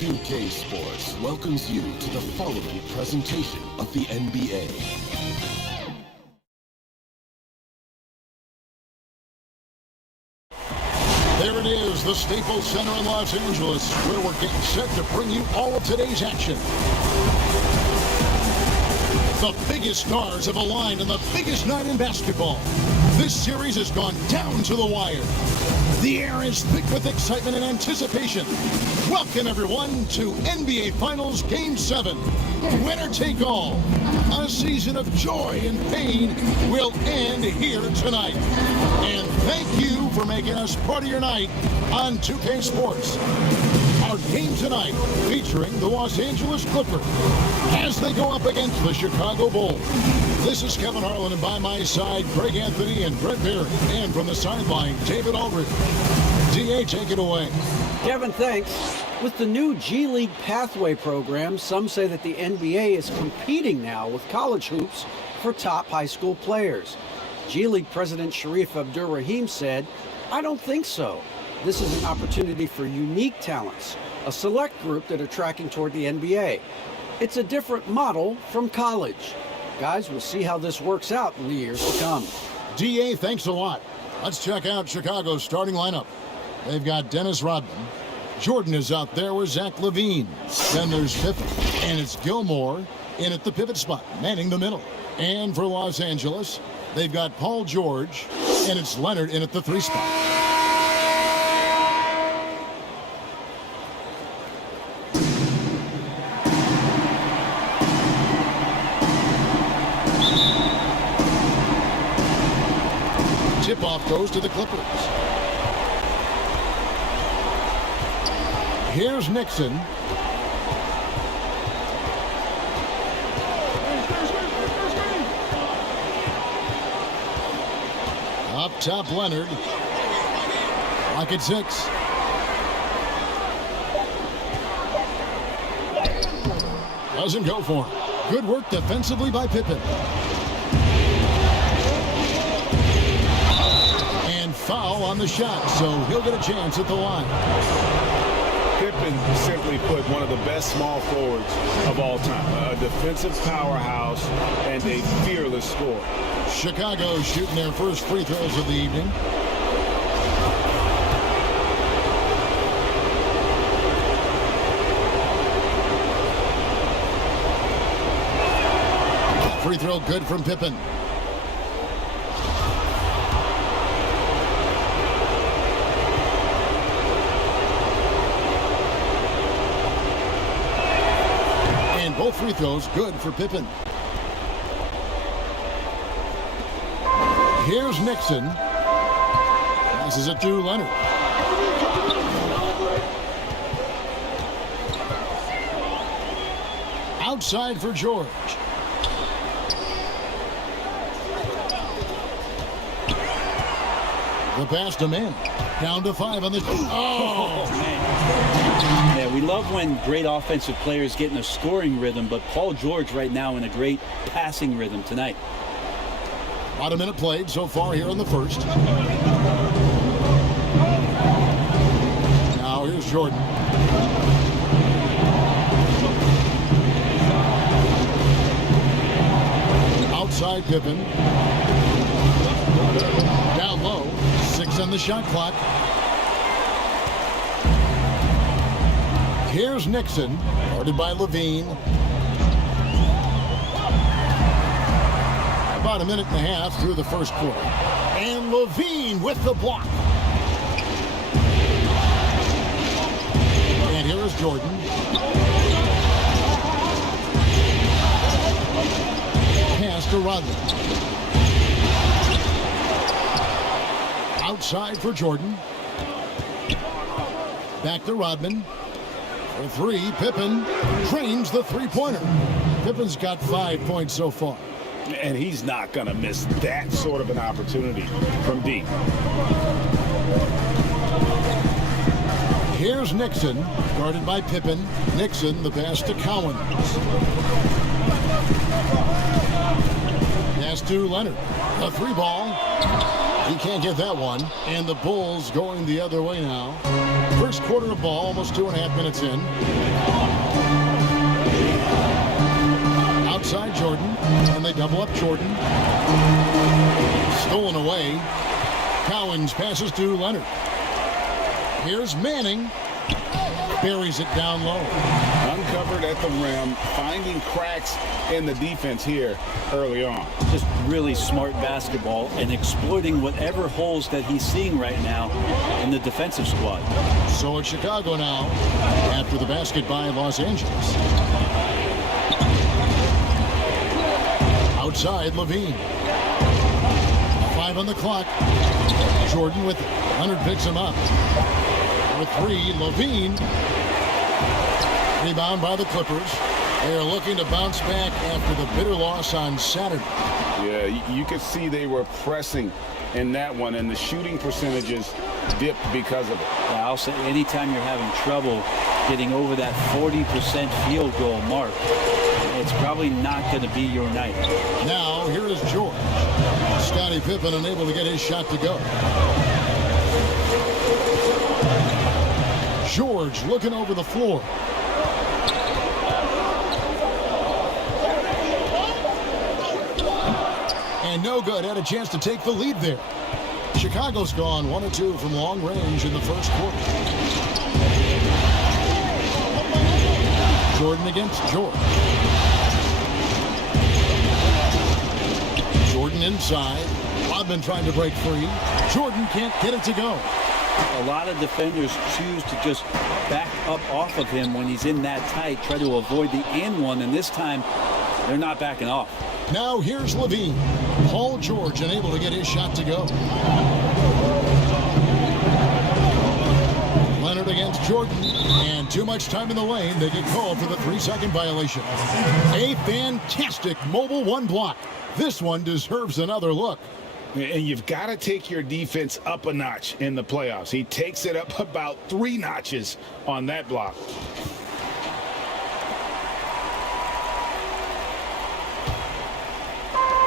2K Sports welcomes you to the following presentation of the NBA. There it is, the Staples Center in Los Angeles, where we're getting set to bring you all of today's action. The biggest stars have aligned on the biggest night in basketball. This series has gone down to the wire. The air is thick with excitement and anticipation. Welcome, everyone, to NBA Finals Game 7. Winner take all. A season of joy and pain will end here tonight. And thank you for making us part of your night on 2K Sports. Our game tonight featuring the Los Angeles Clippers as they go up against the Chicago Bulls. This is Kevin Harlan, and by my side, Greg Anthony and Brett Barry. And from the sideline, David Aldridge. DA, take it away. Kevin, thanks. With the new G League Pathway program, some say that the NBA is competing now with college hoops for top high school players. G League President Sharif Abdur-Rahim said, "I don't think so. This is an opportunity for unique talents, a select group that are tracking toward the NBA. It's a different model from college." Guys, we'll see how this works out in the years to come. DA, thanks a lot. Let's check out Chicago's starting lineup. They've got Dennis Rodman. Jordan is out there with Zach LaVine. Then there's Pippen, and it's Gilmore in at the pivot spot, manning the middle. And for Los Angeles, they've got Paul George, and it's Leonard in at the 3 spot. Tip-off goes to the Clippers. Here's Nixon. Up top, Leonard. Lock at 6. Doesn't go for him. Good work defensively by Pippen. And foul on the shot, so he'll get a chance at the line. Pippen simply put, one of the best small forwards of all time. A defensive powerhouse and a fearless scorer. Chicago shooting their first free throws of the evening. Free throw good from Pippen. Both free throws good for Pippen. Here's Nixon. Passes it to Leonard. Outside for George. The pass to man. Down to 5 on the... Oh, man. Yeah, we love when great offensive players get in a scoring rhythm, but Paul George right now in a great passing rhythm tonight. About a minute played so far here in the first. Now here's Jordan. Outside Pippen. Down low. 6 on the shot clock. Here's Nixon, guarded by LaVine. About a minute and a half through the first quarter. And LaVine with the block. And here is Jordan. Pass to Rodman. Outside for Jordan. Back to Rodman. For 3, Pippen trains the three-pointer. Pippen's got 5 points so far. And he's not going to miss that sort of an opportunity from deep. Here's Nixon, guarded by Pippen. Nixon, the pass to Cowens. Pass to Leonard. A three ball. He can't get that one. And the Bulls going the other way now. First quarter of ball, almost 2.5 minutes in. Outside Jordan. And they double up Jordan. Stolen away. Cowens passes to Leonard. Here's Manning. Buries it down low. Uncovered at the rim, finding cracks in the defense here early on. Just really smart basketball and exploiting whatever holes that he's seeing right now in the defensive squad. So it's Chicago now after the basket by Los Angeles. Outside Levine. 5 on the clock. Jordan with it. Leonard picks him up. With 3, Levine. Rebound by the Clippers. They are looking to bounce back after the bitter loss on Saturday. Yeah, you could see they were pressing in that one, and the shooting percentages dipped because of it. Yeah, I'll say anytime you're having trouble getting over that 40% field goal mark, it's probably not going to be your night. Now, here is George. Scottie Pippen unable to get his shot to go. George looking over the floor. And no good. Had a chance to take the lead there. Chicago's gone 1 of 2 from long range in the first quarter. Jordan against George. Jordan inside. Rodman trying to break free. Jordan can't get it to go. A lot of defenders choose to just back up off of him when he's in that tight, try to avoid the and one, and this time they're not backing off. Now here's Levine. Paul George unable to get his shot to go. Leonard against Jordan, and too much time in the lane. They get called for the 3-second violation. A fantastic mobile one block. This one deserves another look. And you've got to take your defense up a notch in the playoffs. He takes it up about 3 notches on that block.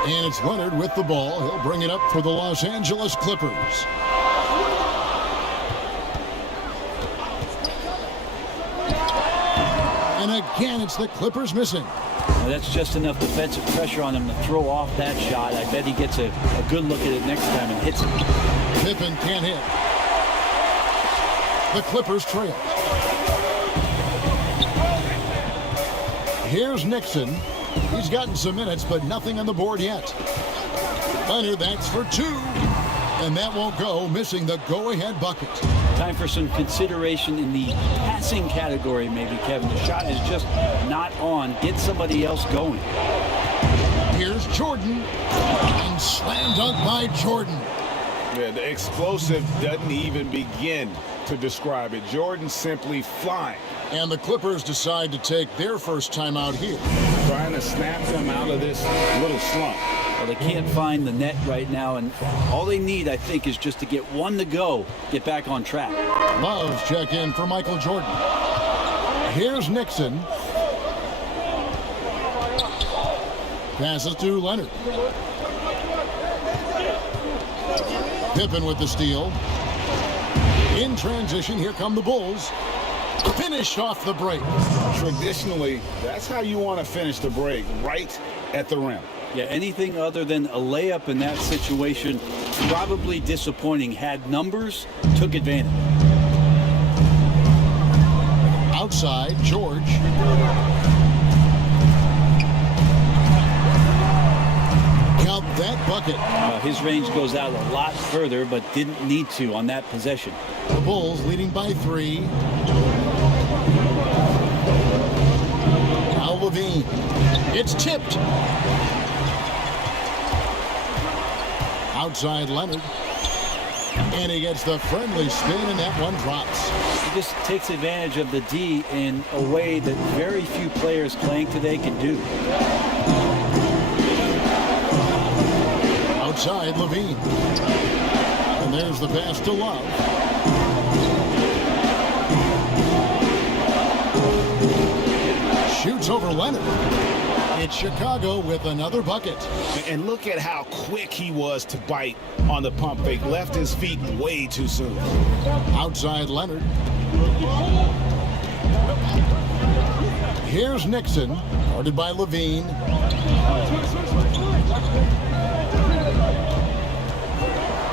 And it's Leonard with the ball. He'll bring it up for the Los Angeles Clippers. And again, it's the Clippers missing. Well, that's just enough defensive pressure on him to throw off that shot. I bet he gets a good look at it next time and hits it. Pippen can't hit. The Clippers trail. Here's Nixon. He's gotten some minutes, but nothing on the board yet. Leonard, that's for 2. And that won't go, missing the go-ahead bucket. Time for some consideration in the passing category, maybe, Kevin. The shot is just not on. Get somebody else going. Here's Jordan. And slam dunk by Jordan. Yeah, the explosive doesn't even begin to describe it. Jordan simply flying. And the Clippers decide to take their first time out here. Trying to snap them out of this little slump. Well, they can't find the net right now, and all they need, I think, is just to get one to go, get back on track. Loves check in for Michael Jordan. Here's Nixon. Passes to Leonard. Pippen with the steal. In transition, here come the Bulls. Finished off the break. Traditionally, that's how you want to finish the break, right at the rim. Yeah, anything other than a layup in that situation, probably disappointing. Had numbers, took advantage. Outside, George. Count that bucket. His range goes out a lot further, but didn't need to on that possession. The Bulls leading by 3. Now Levine. It's tipped. Outside Leonard. And he gets the friendly spin, and that one drops. He just takes advantage of the D in a way that very few players playing today can do. Outside Levine. And there's the pass to Love. Shoots over Leonard. It's Chicago with another bucket. And look at how quick he was to bite on the pump fake. Left his feet way too soon. Outside Leonard. Here's Nixon, guarded by Levine.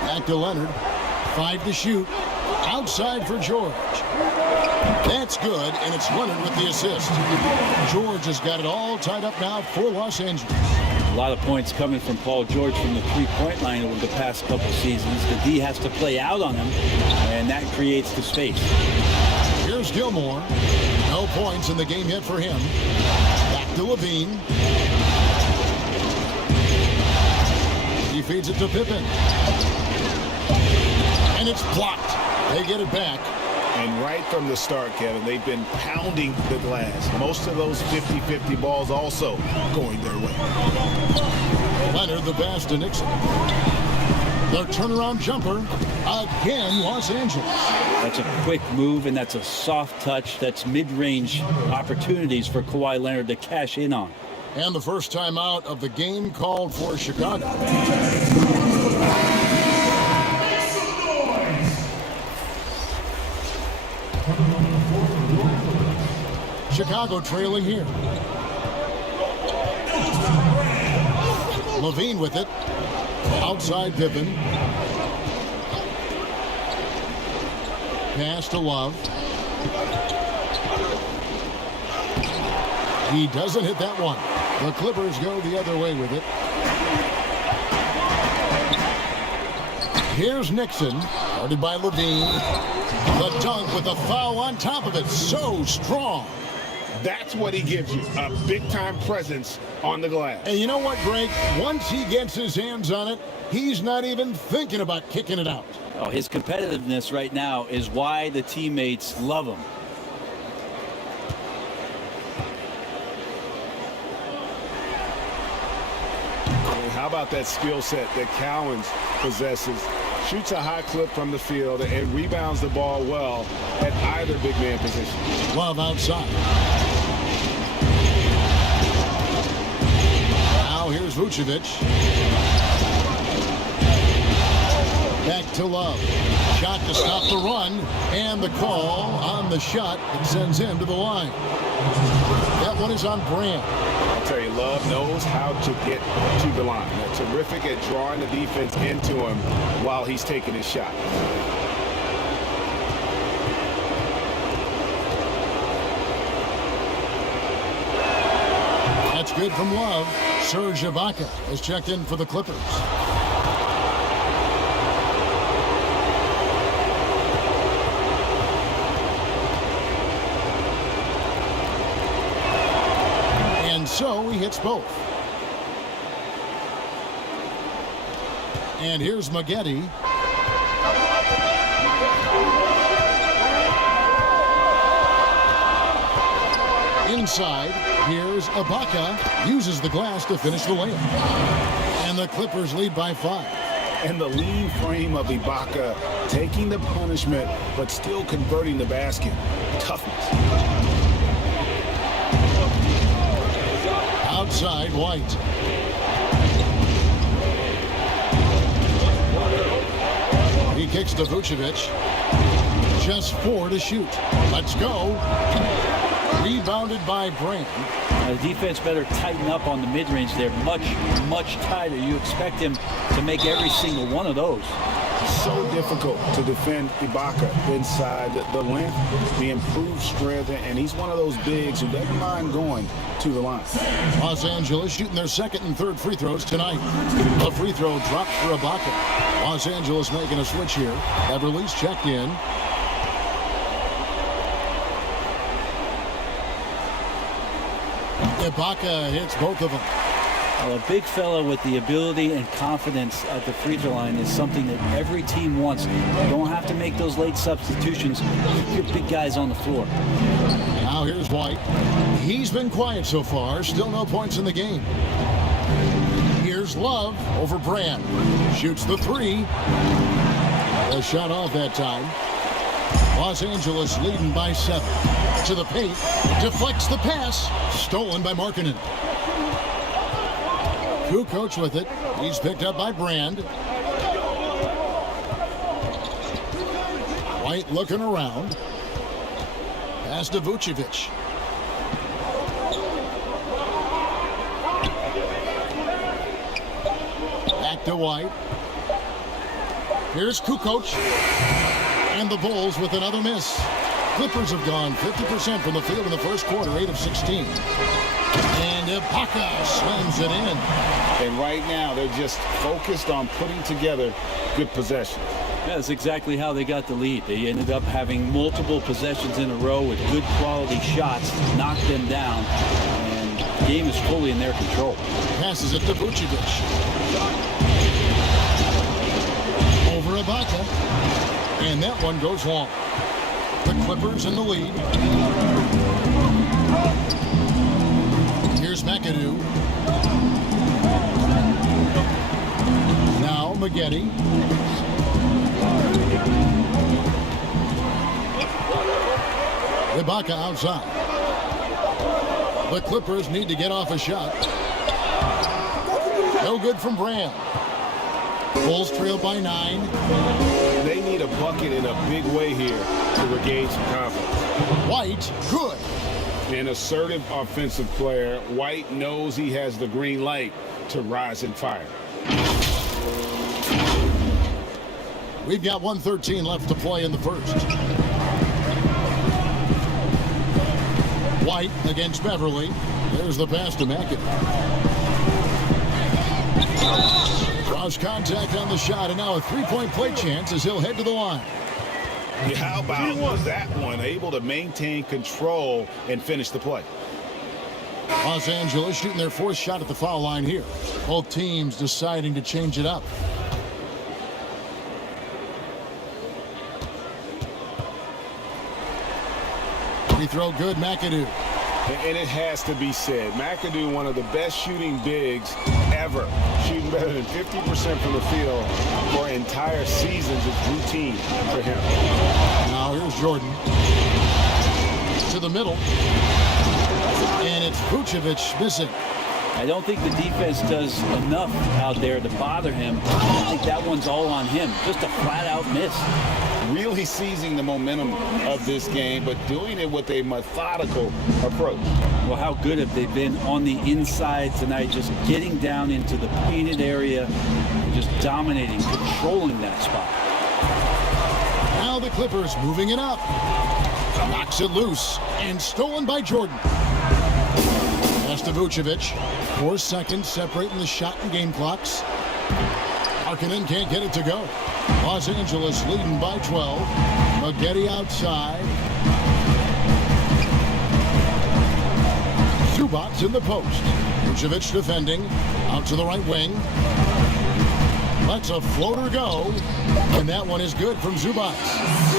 Back to Leonard. 5 to shoot. Outside for George. That's good, and it's Leonard with the assist. George has got it all tied up now for Los Angeles. A lot of points coming from Paul George from the three-point line over the past couple seasons. The D has to play out on him, and that creates the space. Here's Gilmore. No points in the game yet for him. Back to Levine. He feeds it to Pippen. And it's blocked. They get it back. And right from the start, Kevin, they've been pounding the glass. Most of those 50-50 balls also going their way. Leonard the pass to Nixon. The turnaround jumper. Again, Los Angeles. That's a quick move, and that's a soft touch. That's mid-range opportunities for Kawhi Leonard to cash in on. And the first time out of the game called for Chicago. Chicago trailing here. Levine with it. Outside Pippen. Pass to Love. He doesn't hit that one. The Clippers go the other way with it. Here's Nixon, guarded by Levine. The dunk with a foul on top of it. So strong. That's what he gives you, a big-time presence on the glass. And you know what, Greg? Once he gets his hands on it, he's not even thinking about kicking it out. Oh, his competitiveness right now is why the teammates love him. How about that skill set that Cowens possesses? Shoots a high clip from the field and rebounds the ball well at either big man position. Love outside. Now here's Vucevic. Back to Love. Shot to stop the run. And the call on the shot that sends him to the line. That one is on Brand. I'll tell you, Love knows how to get to the line. They're terrific at drawing the defense into him while he's taking his shot. That's good from Love. Serge Ibaka has checked in for the Clippers. And so he hits both. And here's Maggette. Inside, here's Ibaka. Uses the glass to finish the layup. And the Clippers lead by 5. And the lean frame of Ibaka taking the punishment, but still converting the basket. Toughness. Outside, White. He kicks to Vucevic. Just 4 to shoot. Let's go. Rebounded by Brand. The defense better tighten up on the mid-range. They're much, much tighter. You expect him to make every single one of those. So difficult to defend Ibaka inside the length, the improved strength, and he's one of those bigs who doesn't mind going to the line. Los Angeles shooting their second and third free throws tonight. The free throw dropped for Ibaka. Los Angeles making a switch here. Everly's checked in. Ibaka hits both of them. Well, a big fella with the ability and confidence at the free throw line is something that every team wants. You don't have to make those late substitutions. Keep your big guys on the floor. Now here's White. He's been quiet so far. Still no points in the game. Here's Love over Brand. Shoots the 3. A shot off that time. Los Angeles leading by 7. To the paint. Deflects the pass. Stolen by Markkanen. Kukoc with it. He's picked up by Brand. White looking around. Pass to Vucevic. Back to White. Here's Kukoc. And the Bulls with another miss. Clippers have gone 50% from the field in the first quarter, 8 of 16. And Ibaka slams it in. And right now, they're just focused on putting together good possessions. Yeah, that's exactly how they got the lead. They ended up having multiple possessions in a row with good quality shots, knocked them down, and the game is fully in their control. Passes it to Vucevic. Over Ibaka. And that one goes long. The Clippers in the lead. Here's McAdoo. Now Maggette. Ibaka outside. The Clippers need to get off a shot. No good from Brand. Bulls trail by 9. They need a bucket in a big way here to regain some confidence. White, good. An assertive offensive player. White knows he has the green light to rise and fire. We've got 1:13 left to play in the first. White against Beverly. There's the pass to McAdoo. Draws contact on the shot, and now a three-point play chance as he'll head to the line. Yeah, how about that one? Able to maintain control and finish the play. Los Angeles shooting their fourth shot at the foul line here. Both teams deciding to change it up. Free throw good, McAdoo. And it has to be said, McAdoo, one of the best shooting bigs ever. Shooting better than 50% from the field for entire seasons is routine for him. Now here's Jordan. To the middle. And it's Vucevic missing. I don't think the defense does enough out there to bother him. I think that one's all on him. Just a flat-out miss. Really seizing the momentum of this game, but doing it with a methodical approach. Well, how good have they been on the inside tonight, just getting down into the painted area and just dominating, controlling that spot. Now the Clippers moving it up. Knocks it loose and stolen by Jordan. Pass to Vucevic. 4 seconds separating the shot and game clocks. Markkanen can't get it to go. Los Angeles leading by 12. Maggette outside. Zubac in the post. Vucevic defending. Out to the right wing. Lets a floater go. And that one is good from Zubac.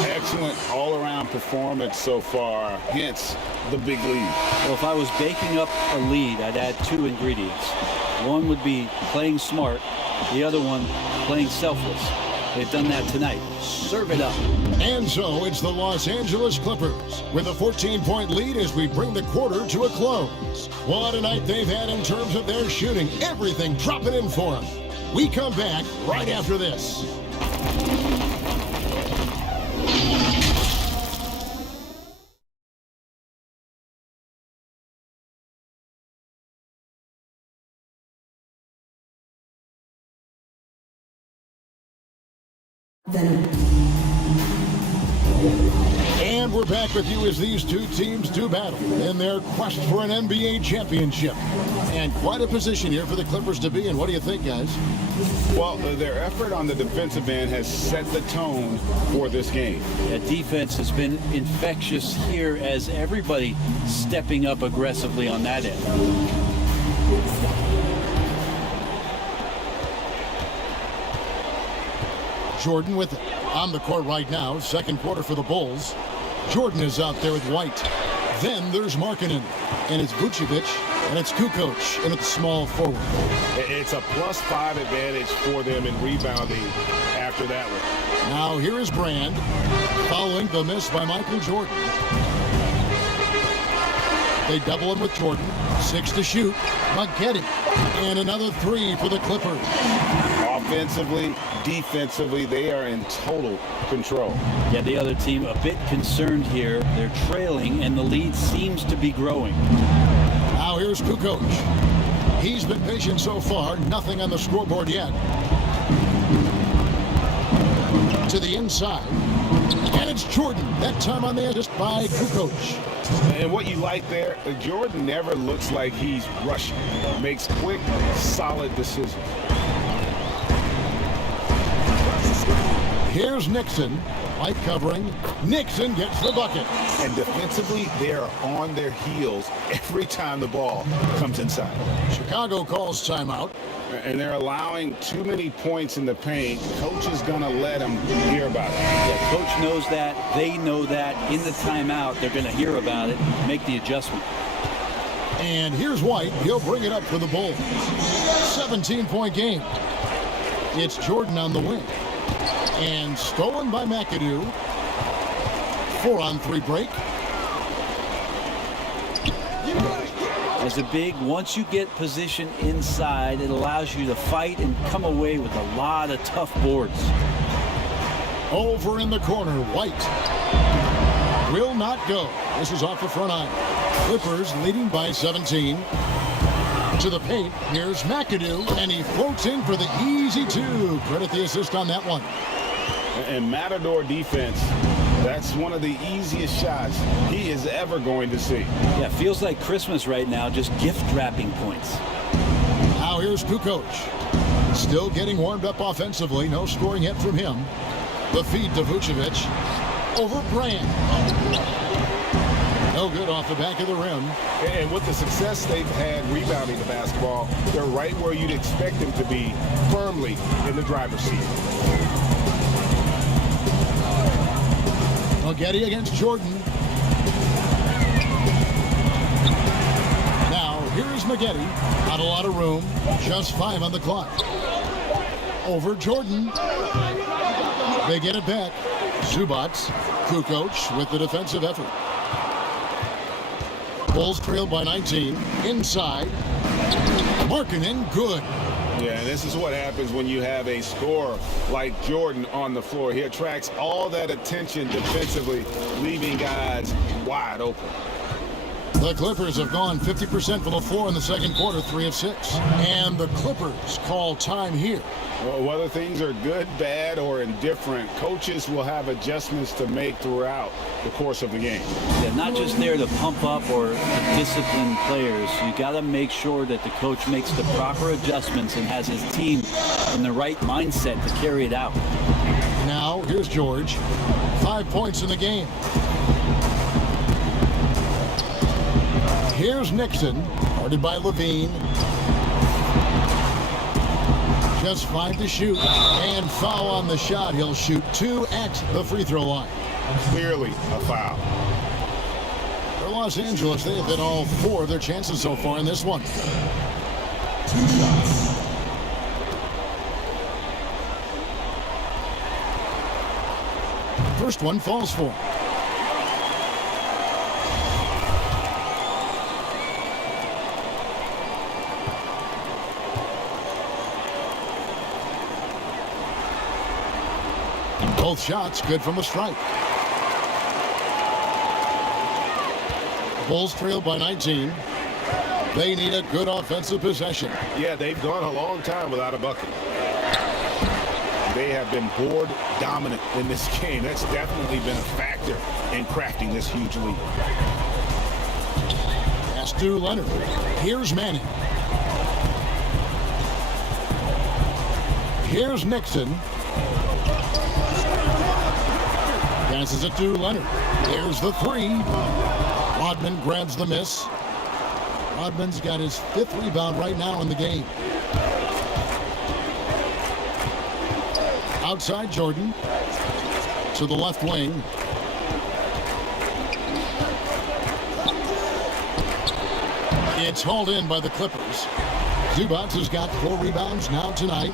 Excellent all-around performance so far, hence the big lead. Well, if I was baking up a lead, I'd add 2 ingredients. One would be playing smart. The other one, playing selfless. They've done that tonight. Serve it up. And so it's the Los Angeles Clippers with a 14-point lead as we bring the quarter to a close. What a night they've had in terms of their shooting. Everything dropping in for them. We come back right after this. And we're back with you as these two teams do battle in their quest for an NBA championship. And quite a position here for the Clippers to be in. What do you think, guys? Well, their effort on the defensive end has set the tone for this game. Yeah, defense has been infectious here as everybody stepping up aggressively on that end. Jordan with it on the court right now. Second quarter for the Bulls. Jordan is out there with White. Then there's Markkanen. And it's Vucevic. And it's Kukoc in at the small forward. It's a +5 advantage for them in rebounding after that one. Now here is Brand. Following the miss by Michael Jordan. They double him with Jordan. 6 to shoot. McGetty. And another 3 for the Clippers. Offensively, defensively, they are in total control. Yeah, the other team a bit concerned here. They're trailing, and the lead seems to be growing. Now here's Kukoc. He's been patient so far. Nothing on the scoreboard yet. To the inside. And it's Jordan. That time on the assist by Kukoc. And what you like there, Jordan never looks like he's rushing. Makes quick, solid decisions. Here's Nixon. Light covering. Nixon gets the bucket. And defensively, they're on their heels every time the ball comes inside. Chicago calls timeout. And they're allowing too many points in the paint. Coach is going to let them hear about it. Yeah, coach knows that. They know that. In the timeout, they're going to hear about it, make the adjustment. And here's White. He'll bring it up for the Bulls. 17-point game. It's Jordan on the wing. And stolen by McAdoo. 4-on-3 break. As a big, once you get position inside, it allows you to fight and come away with a lot of tough boards. Over in the corner, White will not go. This is off the front iron. Clippers leading by 17. To the paint, here's McAdoo, and he floats in for the easy 2. Credit the assist on that one. And Matador defense, that's one of the easiest shots he is ever going to see. Yeah, feels like Christmas right now, just gift wrapping points. Now here's Kukoc. Still getting warmed up offensively. No scoring yet from him. The feed to Vucevic. Over Brand. No good off the back of the rim. And with the success they've had rebounding the basketball, they're right where you'd expect them to be, firmly in the driver's seat. McGetty against Jordan. Now, here's McGetty. Not a lot of room. Just 5 on the clock. Over Jordan. They get it back. Zubac. Kukoc with the defensive effort. Bulls trailed by 19. Inside. Markkanen, good. Yeah, and this is what happens when you have a scorer like Jordan on the floor. He attracts all that attention defensively, leaving guys wide open. The Clippers have gone 50% from the floor in the second quarter, 3 of 6. And the Clippers call time here. Well, whether things are good, bad, or indifferent, coaches will have adjustments to make throughout the course of the game. Yeah, not just there to pump up or to discipline players. You got to make sure that the coach makes the proper adjustments and has his team in the right mindset to carry it out. Now, here's George. 5 points in the game. Here's Nixon, guarded by Levine. Just 5 to shoot, and foul on the shot. He'll shoot 2 at the free throw line. Clearly a foul. For Los Angeles, they have hit all 4 of their chances so far in this one. 2 shots. First one falls for him. Both shots good from the strike. Bulls trail by 19. They need a good offensive possession. Yeah, they've gone a long time without a bucket. They have been board dominant in this game. That's definitely been a factor in crafting this huge lead. Pass to Leonard. Here's Manning. Here's Nixon. Passes it to Leonard. There's the 3. Rodman grabs the miss. Rodman's got his 5th rebound right now in the game. Outside Jordan. To the left wing. It's hauled in by the Clippers. Zubac has got 4 rebounds now tonight.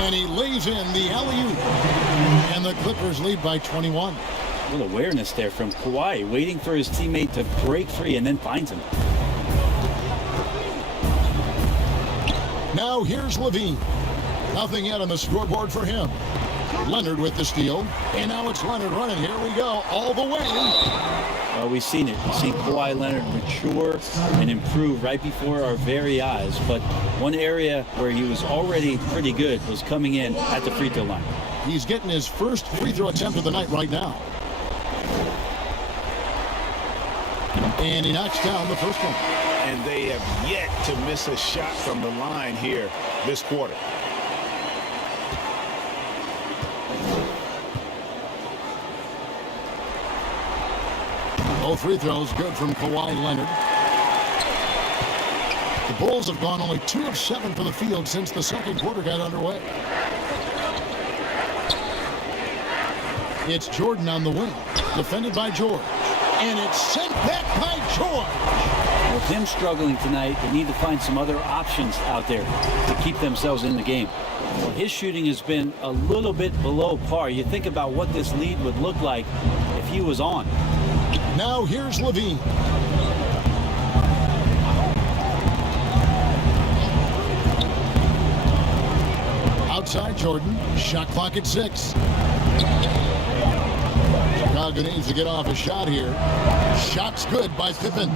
And he lays in the alley-oop. And the Clippers lead by 21. Good awareness there from Kawhi, waiting for his teammate to break free and then finds him. Now here's Levine. Nothing yet on the scoreboard for him. Leonard with the steal. And now it's Leonard running. Here we go. All the way. Well, we've seen it. We've seen Kawhi Leonard mature and improve right before our very eyes. But one area where he was already pretty good was coming in at the free throw line. He's getting his first free throw attempt of the night right now. And he knocks down the first one. And they have yet to miss a shot from the line here this quarter. Both free throws good from Kawhi Leonard. The Bulls have gone only 2 of 7 from the field since the second quarter got underway. It's Jordan on the wing, defended by George. And it's sent back by George. With him struggling tonight, they need to find some other options out there to keep themselves in the game. Well, his shooting has been a little bit below par. You think about what this lead would look like if he was on. Now here's Levine. Outside Jordan, shot clock at 6. Chicago needs to get off a shot here. Shot's good by Pippen.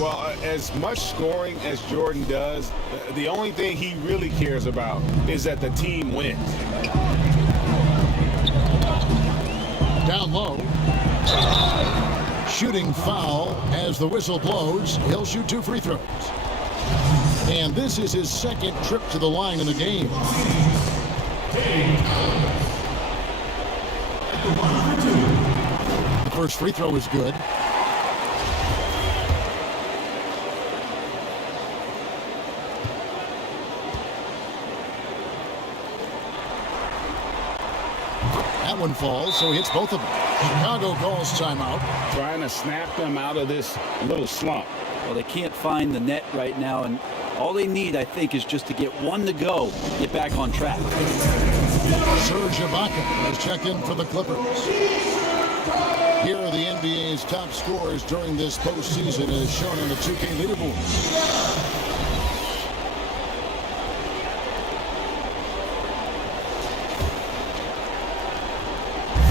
Well, as much scoring as Jordan does, the only thing he really cares about is that the team wins. Down low. Shooting foul as the whistle blows. He'll shoot 2 free throws. And this is his second trip to the line in the game. The first free throw is good. That one falls, so he hits both of them. Chicago calls timeout. Trying to snap them out of this little slump. Well, they can't find the net right now, and all they need, I think, is just to get one to go, get back on track. Serge Ibaka has checked in for the Clippers. Here are the NBA's top scorers during this postseason as shown on the 2K leaderboard.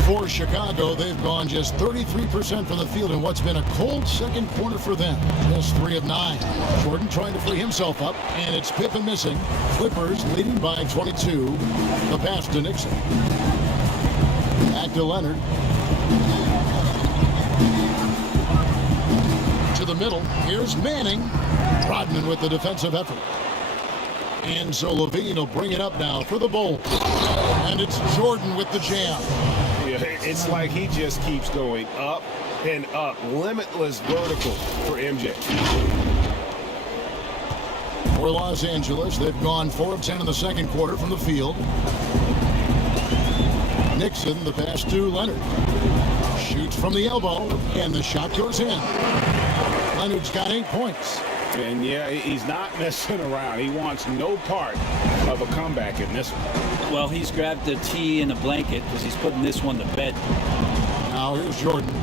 For Chicago, they've gone just 33% from the field in what's been a cold second quarter for them. Just 3 of 9. Jordan trying to free himself up, and it's Pippen missing. Clippers leading by 22. The pass to Nixon. Back to Leonard. To the middle. Here's Manning. Rodman with the defensive effort. And so Levine will bring it up now for the Bulls. And it's Jordan with the jam. It's like he just keeps going up and up. Limitless vertical for MJ. For Los Angeles, they've gone 4 of 10 in the second quarter from the field. Nixon, the pass to Leonard. Shoots from the elbow, and the shot goes in. Leonard's got 8 points. And yeah, he's not messing around. He wants no part of a comeback in this one. Well, he's grabbed the tee and a blanket because he's putting this one to bed. Now here's Jordan.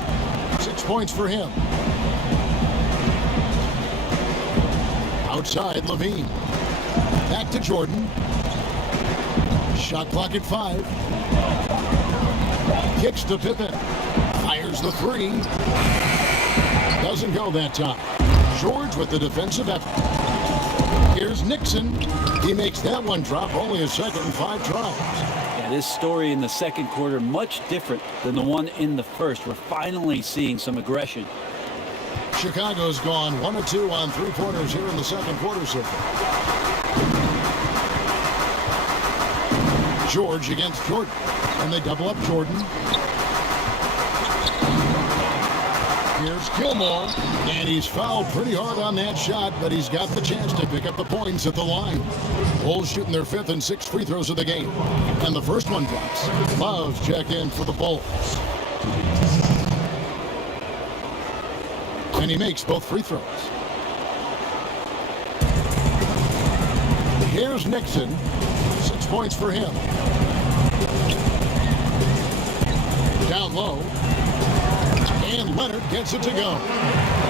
6 points for him. Outside, Levine. Back to Jordan. Shot clock at 5. Kicks to Pippen. Fires the 3. Doesn't go that time. George with the defensive effort. Here's Nixon. He makes that one drop, only a second and 5 tries. Yeah, this story in the second quarter, much different than the one in the first. We're finally seeing some aggression. Chicago's gone 1 of 2 on 3-pointers here in the second quarter so far. George against Jordan. And they double up Jordan. Here's Gilmore, and he's fouled pretty hard on that shot, but he's got the chance to pick up the points at the line. Bulls shooting their 5th and 6th free throws of the game. And the first one drops. Love check in for the Bulls. And he makes both free throws. Here's Nixon. 6 points for him. Down low. And Leonard gets it to go.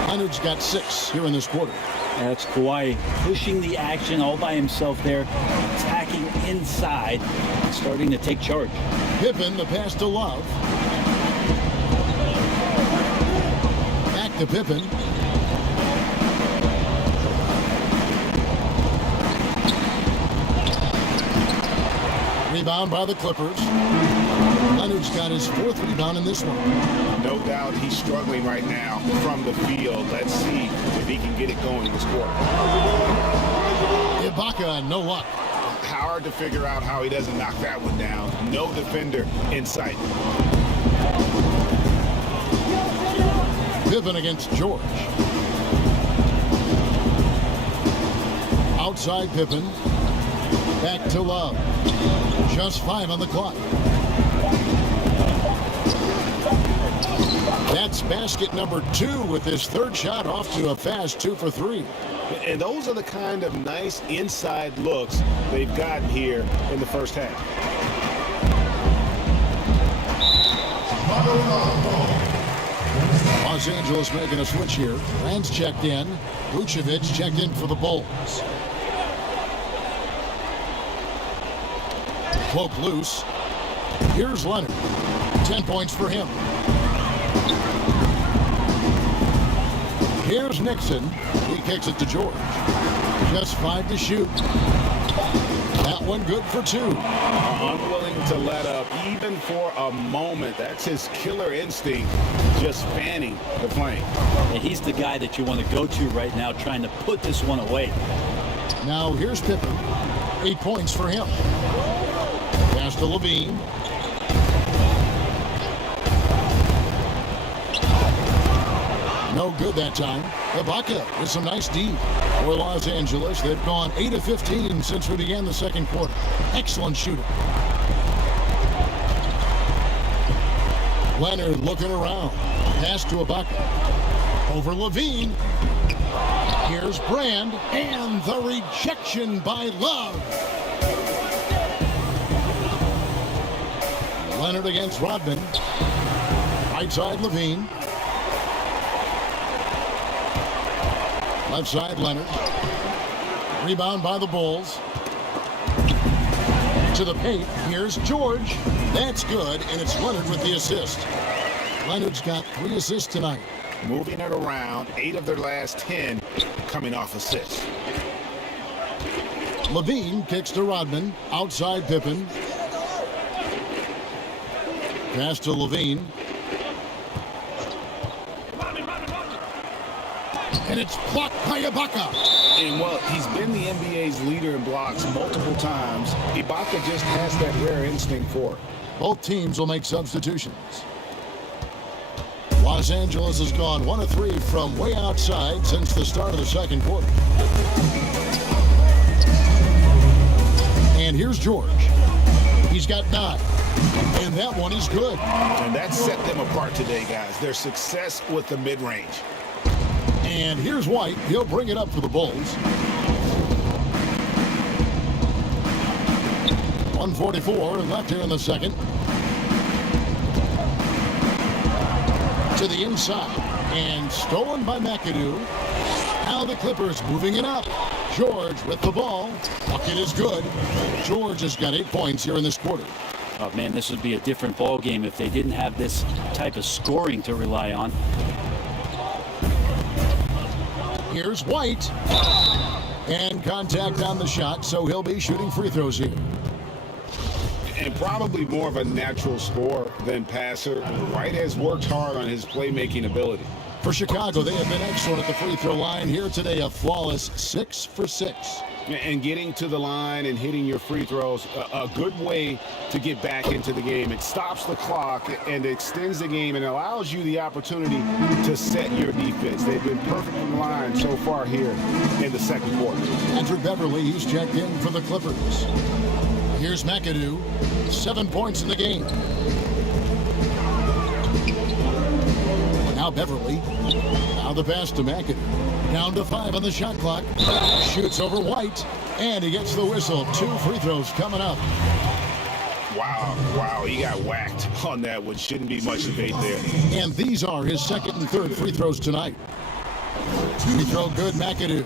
Leonard's got 6 here in this quarter. That's Kawhi pushing the action all by himself there, attacking inside, starting to take charge. Pippen, the pass to Love. Back to Pippen. Rebound by the Clippers. Leonard's got his 4th rebound in this one. No doubt he's struggling right now from the field. Let's see if he can get it going this quarter. Ibaka, no luck. Hard to figure out how he doesn't knock that one down. No defender in sight. Pippen against George. Outside Pippen. Back to Love. Just 5 on the clock. That's basket number 2 with his 3rd shot off to a fast 2 for 3. And those are the kind of nice inside looks they've gotten here in the first half. Los Angeles making a switch here. Rand's checked in. Vucevic checked in for the Bulls. Cloak loose. Here's Leonard. 10 points for him. Here's Nixon. He kicks it to George. Just 5 to shoot. That one good for 2. Unwilling to let up even for a moment. That's his killer instinct, just fanning the flame. And he's the guy that you want to go to right now, trying to put this one away. Now here's Pippen. 8 points for him. Pass to Levine. No good that time. Ibaka with some nice D for Los Angeles. They've gone 8 of 15 since we began the second quarter. Excellent shooting. Leonard looking around. Pass to Ibaka. Over Levine. Here's Brand. And the rejection by Love. Leonard against Rodman. Right side Levine. Left side Leonard. Rebound by the Bulls. To the paint. Here's George. That's good, and it's Leonard with the assist. Leonard's got 3 assists tonight. Moving it around, 8 of their last 10 coming off assists. Levine kicks to Rodman. Outside Pippen. Pass to Levine. And it's blocked by Ibaka. And well, he's been the NBA's leader in blocks multiple times. Ibaka just has that rare instinct for it. Both teams will make substitutions. Los Angeles has gone 1 of 3 from way outside since the start of the second quarter. And here's George. He's got 9. And that one is good. And that set them apart today, guys. Their success with the mid-range. And here's White. He'll bring it up for the Bulls. 1:44 left here in the second. To the inside. And stolen by McAdoo. Now the Clippers moving it up. George with the ball. Bucket is good. George has got 8 points here in this quarter. Oh, man, this would be a different ball game if they didn't have this type of scoring to rely on. Here's White. And contact on the shot, so he'll be shooting free throws here. And probably more of a natural scorer than passer. White has worked hard on his playmaking ability. For Chicago, they have been excellent at the free throw line. Here today, a flawless 6 for 6. And getting to the line and hitting your free throws, a good way to get back into the game. It stops the clock and extends the game and allows you the opportunity to set your defense. They've been perfect in the line so far here in the second quarter. Andrew Beverly, he's checked in for the Clippers. Here's McAdoo, 7 points in the game. Now Beverly. Now the pass to McAdoo. Down to 5 on the shot clock. Shoots over White. And he gets the whistle. 2 free throws coming up. Wow, he got whacked on that one. Shouldn't be much debate there. And these are his second and third free throws tonight. Free throw good, McAdoo.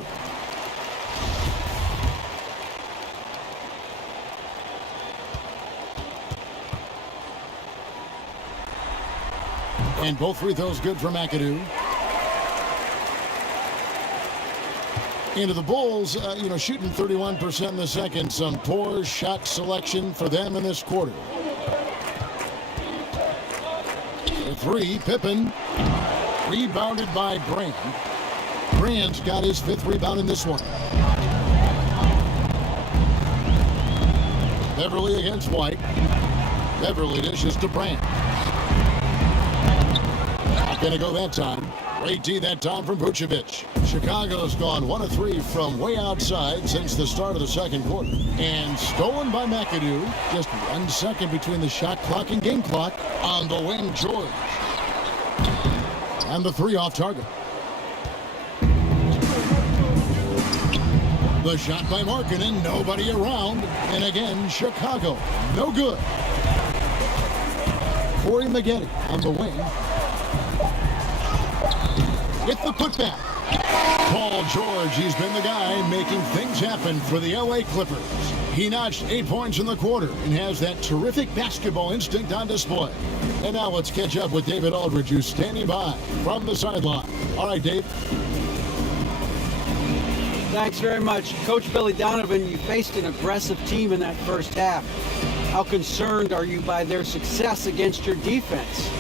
And both free throws good for McAdoo. Into the Bulls, shooting 31% in the second. Some poor shot selection for them in this quarter. The three, Pippen. Rebounded by Brand. Brand's got his fifth rebound in this one. Beverly against White. Beverly dishes to Brand. Not going to go that time. Great D that time from Vucevic. Chicago's gone 1 of 3 from way outside since the start of the second quarter. And stolen by McAdoo. Just 1 second between the shot clock and game clock. On the wing, George. And the three off target. The shot by Markkanen, nobody around. And again, Chicago, no good. Corey Maggette on the wing. With the putback. Paul George, he's been the guy making things happen for the LA Clippers. He notched 8 points in the quarter and has that terrific basketball instinct on display. And now let's catch up with David Aldridge, who's standing by from the sideline. All right, Dave. Thanks very much. Coach Billy Donovan, you faced an aggressive team in that first half. How concerned are you by their success against your defense?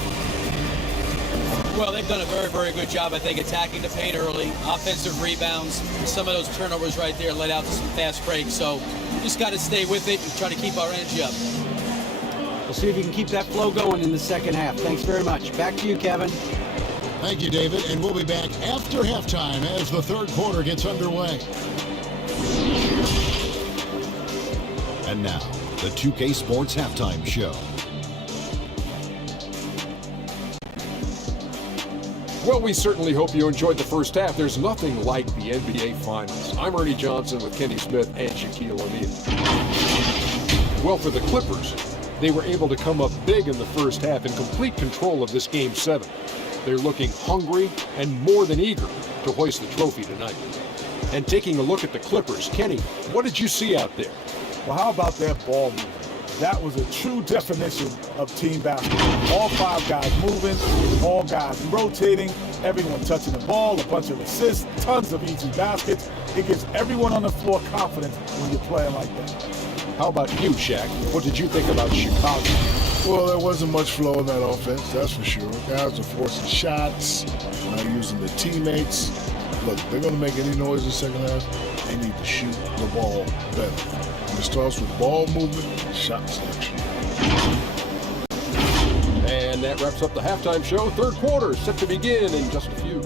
Well, they've done a very, very good job, I think, attacking the paint early, offensive rebounds. Some of those turnovers right there led out to some fast breaks. So just got to stay with it and try to keep our energy up. We'll see if you can keep that flow going in the second half. Thanks very much. Back to you, Kevin. Thank you, David. And we'll be back after halftime as the third quarter gets underway. And now, the 2K Sports Halftime Show. Well, we certainly hope you enjoyed the first half. There's nothing like the NBA Finals. I'm Ernie Johnson with Kenny Smith and Shaquille O'Neal. Well, for the Clippers, they were able to come up big in the first half in complete control of this Game 7. They're looking hungry and more than eager to hoist the trophy tonight. And taking a look at the Clippers, Kenny, what did you see out there? Well, how about that ball movement? That was a true definition of team basketball. All 5 guys moving, all guys rotating, everyone touching the ball, a bunch of assists, tons of easy baskets. It gives everyone on the floor confidence when you're playing like that. How about you, Shaq? What did you think about Chicago? Well, there wasn't much flow in that offense, that's for sure. Guys are forcing shots, not using their teammates. Look, they're going to make any noise in the second half. They need to shoot the ball better. And it starts with ball movement, shot selection. And that wraps up the halftime show. Third quarter set to begin in just a few.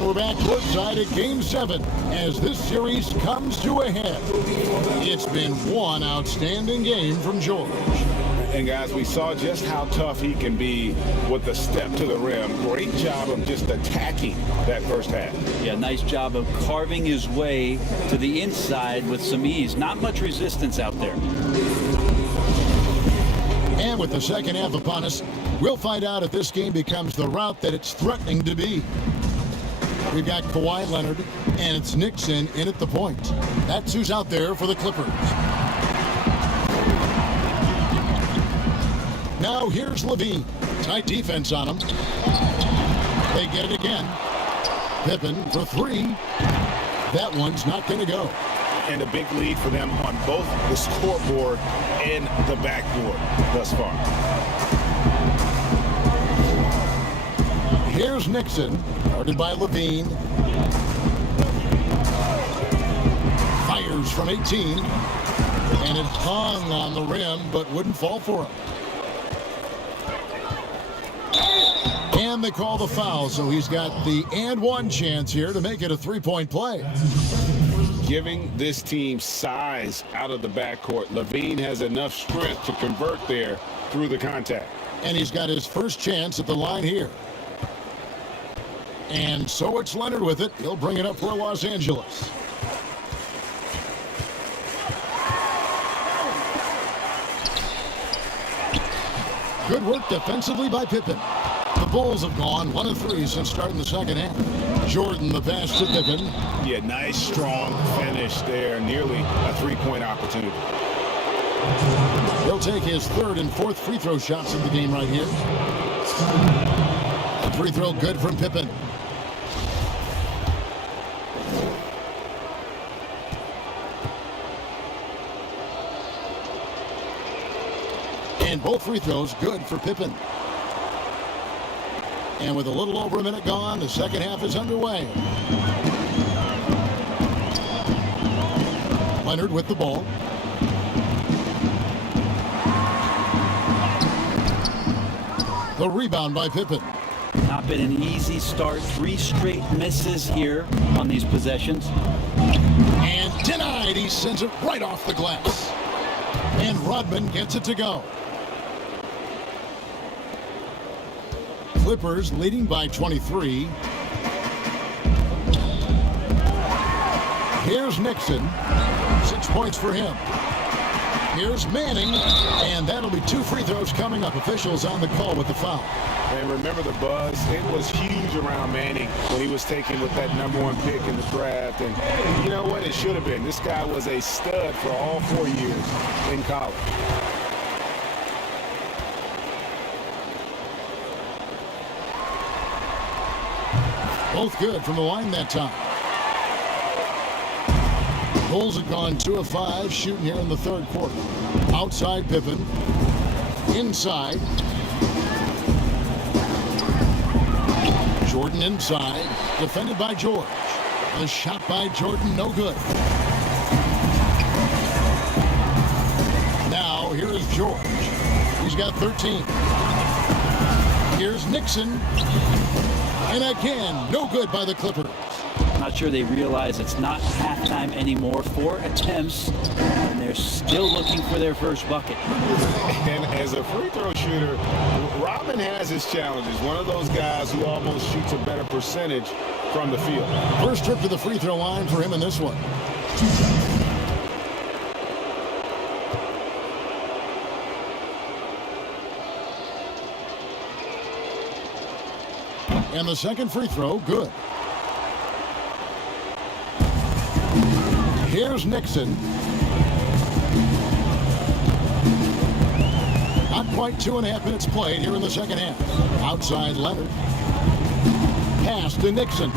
We're back courtside at Game 7 as this series comes to a head. It's been one outstanding game from George. And guys, we saw just how tough he can be with the step to the rim. Great job of just attacking that first half. Yeah, nice job of carving his way to the inside with some ease. Not much resistance out there. And with the second half upon us, we'll find out if this game becomes the route that it's threatening to be. We've got Kawhi Leonard, and it's Nixon in at the point. That's who's out there for the Clippers. Now here's Levine. Tight defense on him. They get it again. Pippen for 3. That one's not going to go. And a big lead for them on both the scoreboard and the backboard thus far. Here's Nixon, guarded by Levine. Fires from 18. And it hung on the rim, but wouldn't fall for him. And they call the foul, so he's got the and one chance here to make it a 3-point play. giving this team size out of the backcourt. Levine has enough strength to convert there through the contact. And he's got his first chance at the line here. And so it's Leonard with it. He'll bring it up for Los Angeles. Good work defensively by Pippen. The Bulls have gone 1 of 3 since starting the second half. Jordan the pass to Pippen. Yeah, nice strong finish there. Nearly a three-point opportunity. He'll take his 3rd and 4th free throw shots of the game right here. The free throw good from Pippen. And both free throws good for Pippen. And with a little over a minute gone, the second half is underway. Leonard with the ball. The rebound by Pippen. Not been an easy start. 3 straight misses here on these possessions. And denied. He sends it right off the glass. And Rodman gets it to go. Clippers leading by 23. Here's Nixon. 6 points for him. Here's Manning. And that'll be 2 free throws coming up. Officials on the call with the foul. And remember the buzz. It was huge around Manning when he was taken with that #1 pick in the draft. And you know what? It should have been. This guy was a stud for all 4 years in college. Both good from the line that time. Bulls have gone 2 of 5 shooting here in the 3rd quarter. Outside Pippen. Inside. Jordan inside. Defended by George. The shot by Jordan, no good. Now here is George. He's got 13. Here's Nixon. And again, no good by the Clippers. Not sure they realize it's not halftime anymore. 4 attempts, and they're still looking for their first bucket. And as a free throw shooter, Rodman has his challenges. One of those guys who almost shoots a better percentage from the field. First trip to the free throw line for him in this one. And the second free throw, good. Here's Nixon. Not quite 2.5 minutes played here in the second half. Outside Leonard. Pass to Nixon.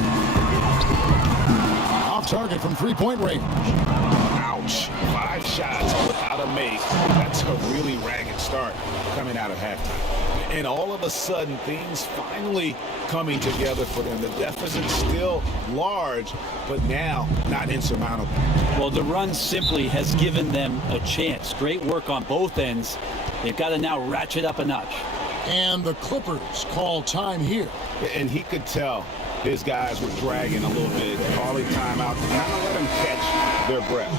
Off target from 3-point range. Ouch. 5 shots without a make. That's a really ragged start coming out of halftime. And all of a sudden, things finally coming together for them. The deficit's still large, but now not insurmountable. Well, the run simply has given them a chance. Great work on both ends. They've got to now ratchet up a notch. And the Clippers call time here. And he could tell his guys were dragging a little bit, calling timeout to kind of let them catch their breath.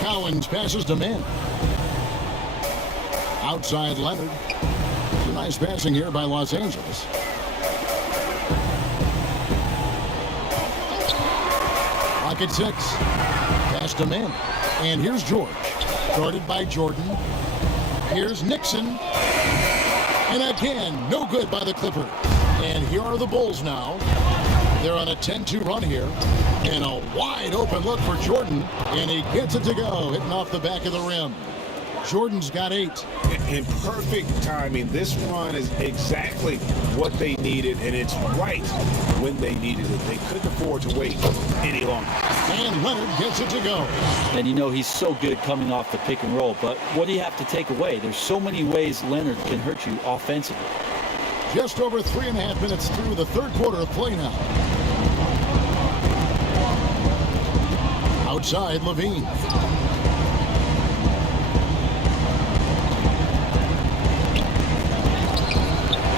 Collins passes to Mann. Outside Leonard. Nice passing here by Los Angeles. Clock at 6. Pass to Mann. And here's George. Guarded by Jordan. Here's Nixon. And again, no good by the Clippers. And here are the Bulls now. They're on a 10-2 run here. And a wide open look for Jordan. And he gets it to go, hitting off the back of the rim. Jordan's got 8. In perfect timing. This run is exactly what they needed, and it's right when they needed it. They couldn't afford to wait any longer. And Leonard gets it to go. And you know he's so good coming off the pick and roll, but what do you have to take away? There's so many ways Leonard can hurt you offensively. Just over 3.5 minutes through the 3rd quarter of play now. Outside Levine.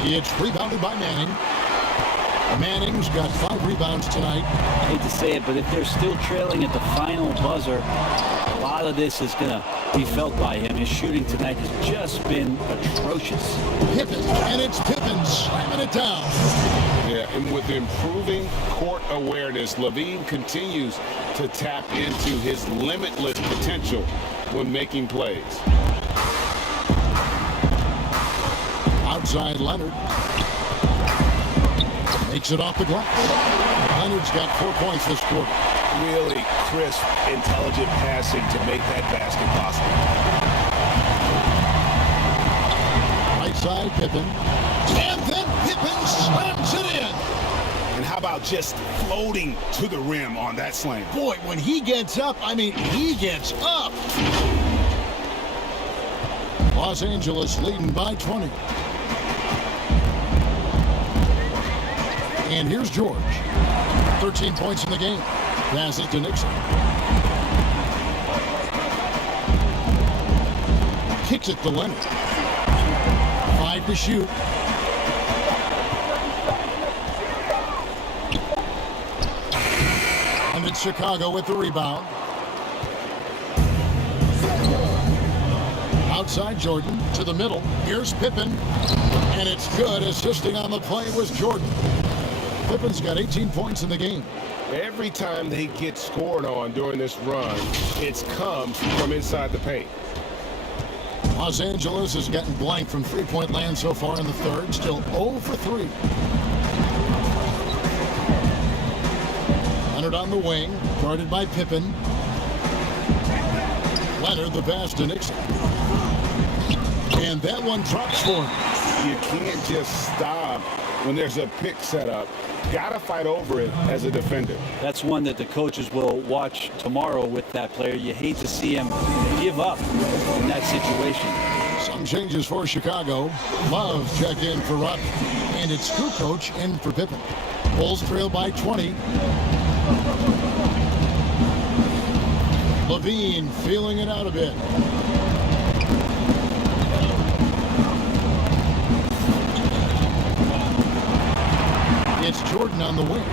It's rebounded by Manning. Manning's got 5 rebounds tonight. I hate to say it, but if they're still trailing at the final buzzer, a lot of this is going to be felt by him. His shooting tonight has just been atrocious. Pippen, and it's Pippen slamming it down. Yeah, and with improving court awareness, Levine continues to tap into his limitless potential when making plays. Outside Leonard. Makes it off the glass. Leonard's got 4 points this quarter. Really crisp, intelligent passing to make that basket possible. Right side, Pippen. And then Pippen slams it in. And how about just floating to the rim on that slam? Boy, when he gets up, I mean, he gets up. Los Angeles leading by 20. And here's George. 13 points in the game. Passes to Nixon. Kicks it to Leonard. 5 to shoot. And it's Chicago with the rebound. Outside Jordan to the middle. Here's Pippen. And it's good. Assisting on the play was Jordan. Pippen's got 18 points in the game. Every time they get scored on during this run, it's come from inside the paint. Los Angeles has gotten blank from three-point land so far in the third. Still 0 for 3. Leonard on the wing, guarded by Pippen. Leonard the pass to Nixon. And that one drops for him. You can't just stop when there's a pick set up. Gotta fight over it as a defender. That's one that the coaches will watch tomorrow with that player. You hate to see him give up in that situation. Some changes for Chicago. Love check in for Rodney. And it's Kukoc in for Pippen. Bulls trail by 20. Levine feeling it out a bit. It's Jordan on the wing.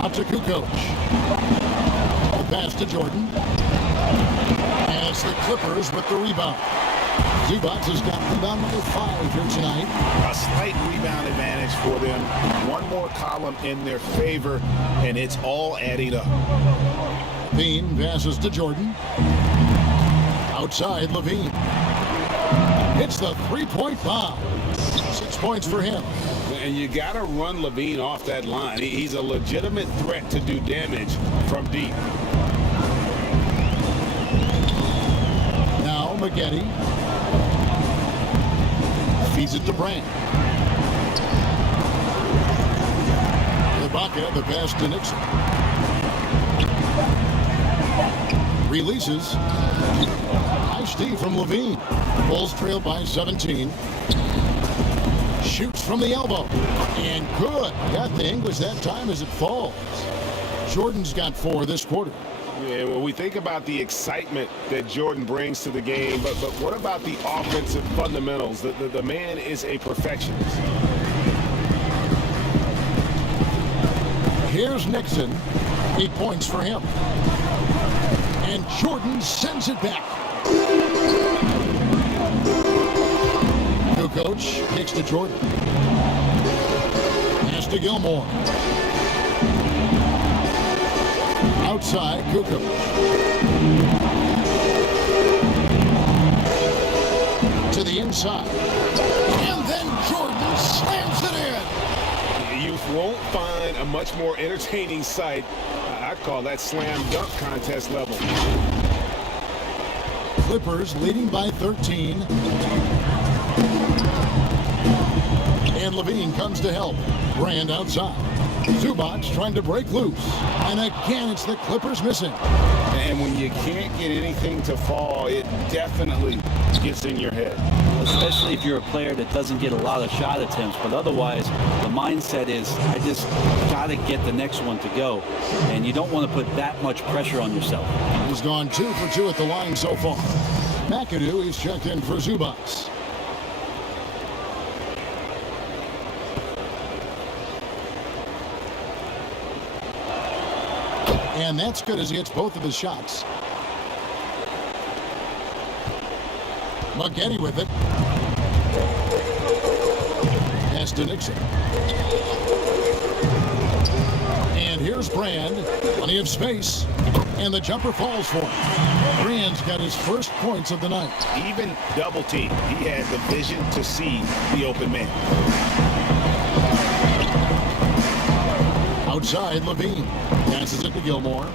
Out to Kukoc. The pass to Jordan. As the Clippers with the rebound. Zubac has got rebound number 5 here tonight. A slight rebound advantage for them. One more column in their favor, and it's all adding up. Levine passes to Jordan. Outside Levine. It's the 3-point bomb. 6 points for him. And you got to run Levine off that line. He's a legitimate threat to do damage from deep. Now Maggette feeds it to Brand. Ibaka, the pass to Nixon. Releases. Nice D from Levine. Bulls trail by 17. Shoots from the elbow. And good. Got the English that time as it falls. Jordan's got 4 this quarter. Yeah, when we think about the excitement that Jordan brings to the game, but what about the offensive fundamentals? The man is a perfectionist. Here's Nixon. 8 points for him. And Jordan sends it back. Kukoc kicks to Jordan. Pass to Gilmore. Outside, Kukoc. To the inside. And then Jordan slams it in. You won't find a much more entertaining sight. I'd call that slam dunk contest level. Clippers leading by 13. And Levine comes to help. Brand outside. Zubac trying to break loose. And again, it's the Clippers missing. And when you can't get anything to fall, it definitely gets in your head. Especially if you're a player that doesn't get a lot of shot attempts. But otherwise, the mindset is, I just got to get the next one to go. And you don't want to put that much pressure on yourself. He's gone 2 for 2 at the line so far. McAdoo, he's checked in for Zubac. And that's good as he hits both of his shots. Maggette with it. Pass to Nixon. And here's Brand. Plenty of space. And the jumper falls for him. Brand's got his first points of the night. Even double team, he has the vision to see the open man. Outside, Levine. Passes it to Gilmore.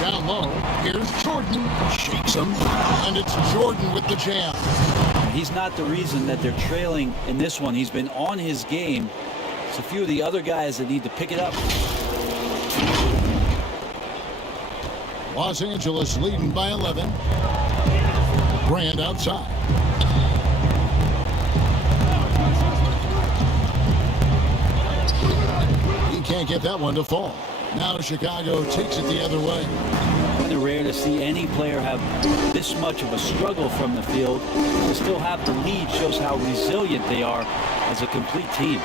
Down low, here's Jordan. Shakes him. And it's Jordan with the jam. He's not the reason that they're trailing in this one. He's been on his game. It's a few of the other guys that need to pick it up. Los Angeles leading by 11. Brand outside. He can't get that one to fall. Now Chicago takes it the other way. Kind of rare to see any player have this much of a struggle from the field. To still have the lead shows how resilient they are as a complete team.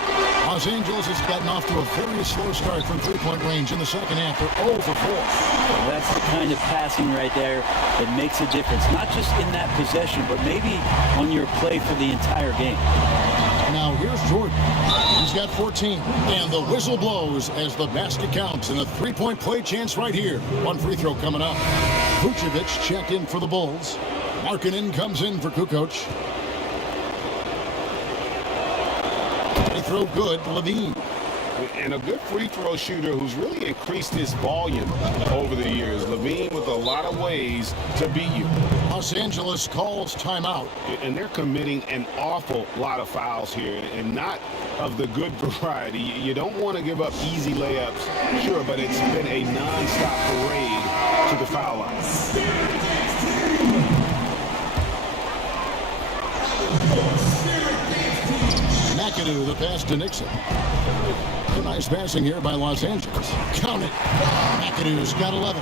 Los Angeles has gotten off to a very slow start from three-point range in the second half. They're 0 for 4. Well, that's the kind of passing right there that makes a difference. Not just in that possession, but maybe on your play for the entire game. Now here's Jordan. He's got 14. And the whistle blows as the basket counts. And a three-point play chance right here. One free throw coming up. Vucevic checked in for the Bulls. Markkanen comes in for Kukoc. Free throw good, Levine. And a good free throw shooter who's really increased his volume over the years. Levine with a lot of ways to beat you. Los Angeles calls timeout. And they're committing an awful lot of fouls here, and not of the good variety. You don't want to give up easy layups, sure, but it's been a non-stop parade to the foul line. McAdoo, the pass to Nixon. A nice passing here by Los Angeles. Count it. McAdoo's got 11.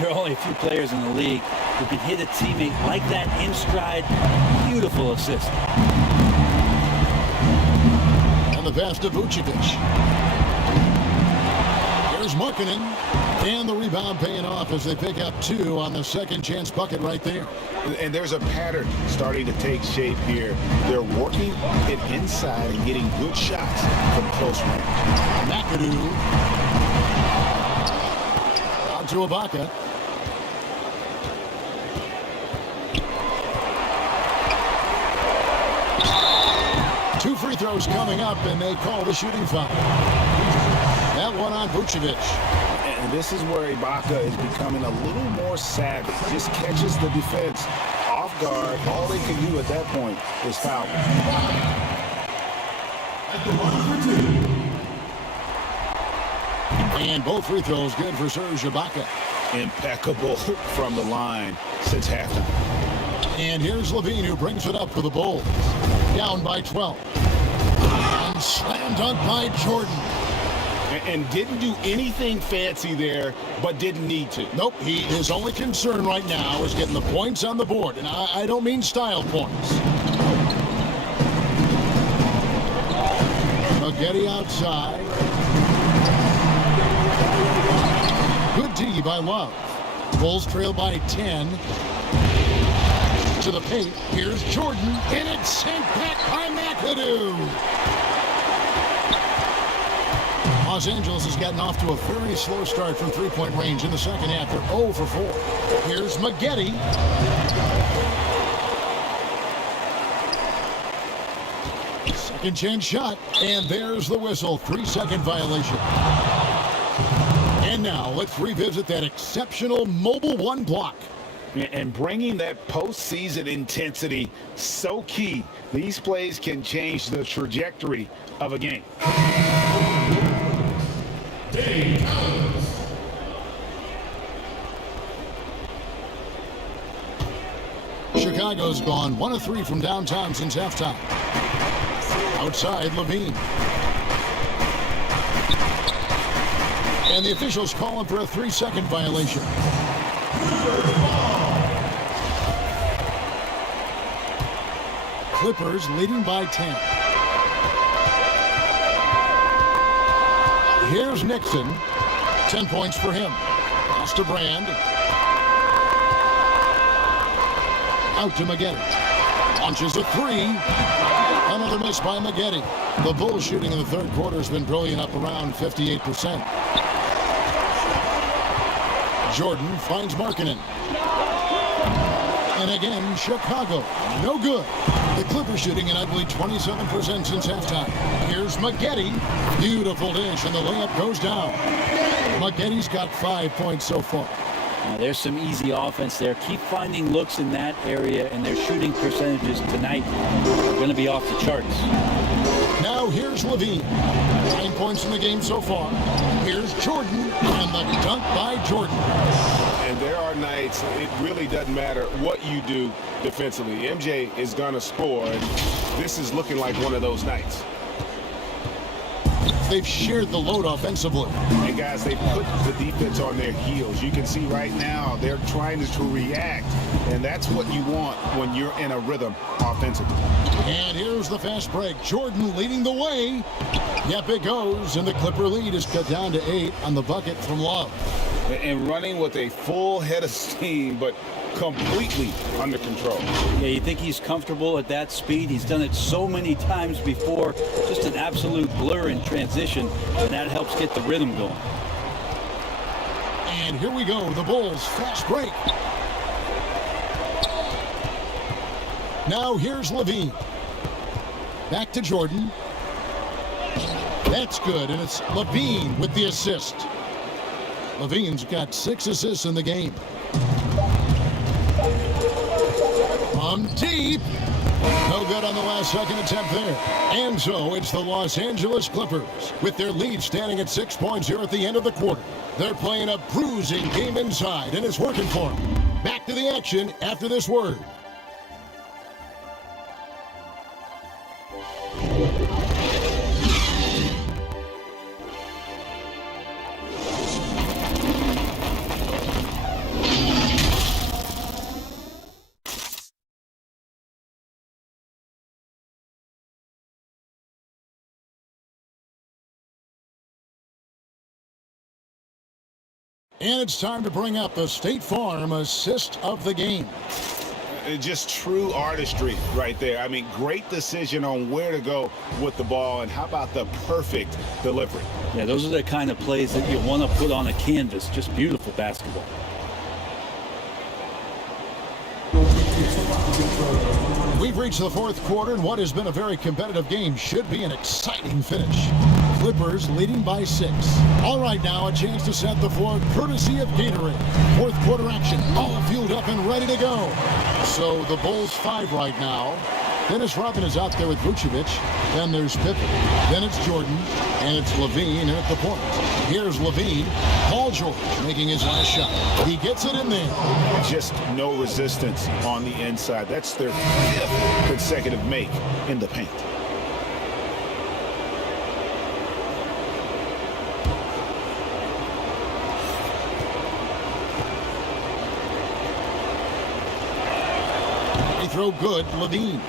There are only a few players in the league who can hit a teammate like that in stride. Beautiful assist. And the pass to Vucevic. Here's Markkanen. And the rebound paying off as they pick up 2 on the second chance bucket right there. And there's a pattern starting to take shape here. They're working it inside and getting good shots from close range. McAdoo. Out to Ibaka. Two free throws coming up, and they call the shooting foul. That one on Vucevic. And this is where Ibaka is becoming a little more savvy. Just catches the defense off guard. All they can do at that point is foul. And both free throws good for Serge Ibaka. Impeccable from the line since halftime. And here's Levine, who brings it up for the Bulls. Down by 12. And slam dunk by Jordan. And didn't do anything fancy there, but didn't need to. Nope, his only concern right now is getting the points on the board. And I don't mean style points. Maggette outside. Good D by Love. Bulls trail by 10. To the paint. Here's Jordan. And it's sent back by McAdoo. Los Angeles has gotten off to a very slow start from three-point range in the second half. They're 0 for 4. Here's Maggette. Second chance shot. And there's the whistle. 3-second violation. And now let's revisit that exceptional Mobile One block. And bringing that postseason intensity, so key. These plays can change the trajectory of a game. Chicago's gone 1 of 3 from downtown since halftime. Outside, Levine. And the officials calling for a 3-second violation. Clippers leading by 10. Here's Nixon. 10 points for him. Pass to Brand. Out to Maggette. Launches a three. Another miss by Maggette. The Bulls shooting in the third quarter has been brilliant, up around 58%. Jordan finds Markkanen. And again, Chicago. No good. The Clippers shooting an ugly 27% since halftime. Here's Maggette. Beautiful dish, and the layup goes down. Maggette's got 5 points so far. Now, there's some easy offense there. Keep finding looks in that area, and their shooting percentages tonight are going to be off the charts. Now here's Levine. 9 points in the game so far. Here's Jordan, and the dunk by Jordan. And there are nights, it really doesn't matter what you do defensively. MJ is going to score, and this is looking like one of those nights. They've shared the load offensively. And guys, they put the defense on their heels. You can see right now they're trying to react, and that's what you want when you're in a rhythm offensively. And here's the fast break. Jordan leading the way. Yep, it goes, and the Clipper lead is cut down to 8 on the bucket from Love. And running with a full head of steam, but completely under control. Yeah, you think he's comfortable at that speed? He's done it so many times before. Just an absolute blur in transition, and that helps get the rhythm going. And here we go, the Bulls fast break. Now here's Levine. Back to Jordan. That's good, and it's Levine with the assist. Levine's got 6 assists in the game. From deep. No good on the last second attempt there. And so it's the Los Angeles Clippers with their lead standing at 6 points here at the end of the quarter. They're playing a bruising game inside, and it's working for them. Back to the action after this word. And it's time to bring up the State Farm assist of the game. Just true artistry right there. I mean, great decision on where to go with the ball, and how about the perfect delivery? Yeah, those are the kind of plays that you want to put on a canvas. Just beautiful basketball. We've reached the fourth quarter, and what has been a very competitive game should be an exciting finish. Clippers leading by 6. All right, now a chance to set the floor courtesy of Gatorade. Fourth quarter action, all fueled up and ready to go. So the Bulls 5 right now. Dennis Rodman is out there with Vucevic. Then there's Pippen. Then it's Jordan. And it's Levine at the point. Here's Levine. Paul George making his last shot. He gets it in there. Just no resistance on the inside. That's their 5th consecutive make in the paint. They throw good, Levine.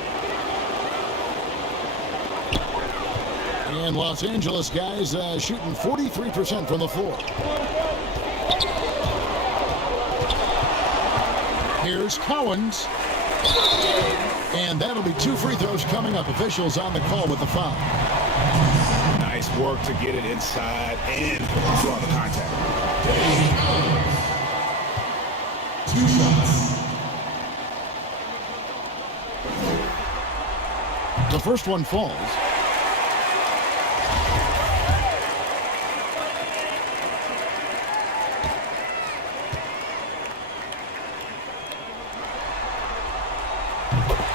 And Los Angeles guys shooting 43% from the floor. Here's Cowens. And that'll be 2 free throws coming up. Officials on the call with the foul. Nice work to get it inside and draw the contact. 2 shots. The first one falls.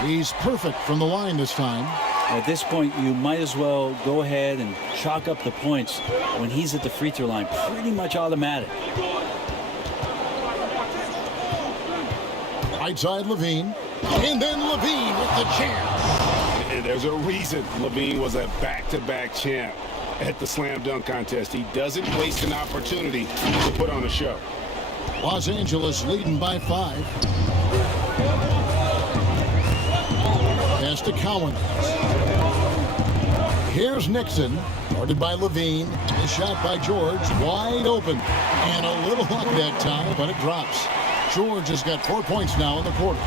He's perfect from the line this time. At this point, you might as well go ahead and chalk up the points when he's at the free throw line. Pretty much automatic. Right side, Levine. And then Levine with the champ. And there's a reason Levine was a back-to-back champ at the slam dunk contest. He doesn't waste an opportunity to put on a show. Los Angeles leading by 5. Pass to Cowens. Here's Nixon, guarded by Levine. The shot by George, wide open. And a little luck that time, but it drops. George has got 4 points now in the quarter.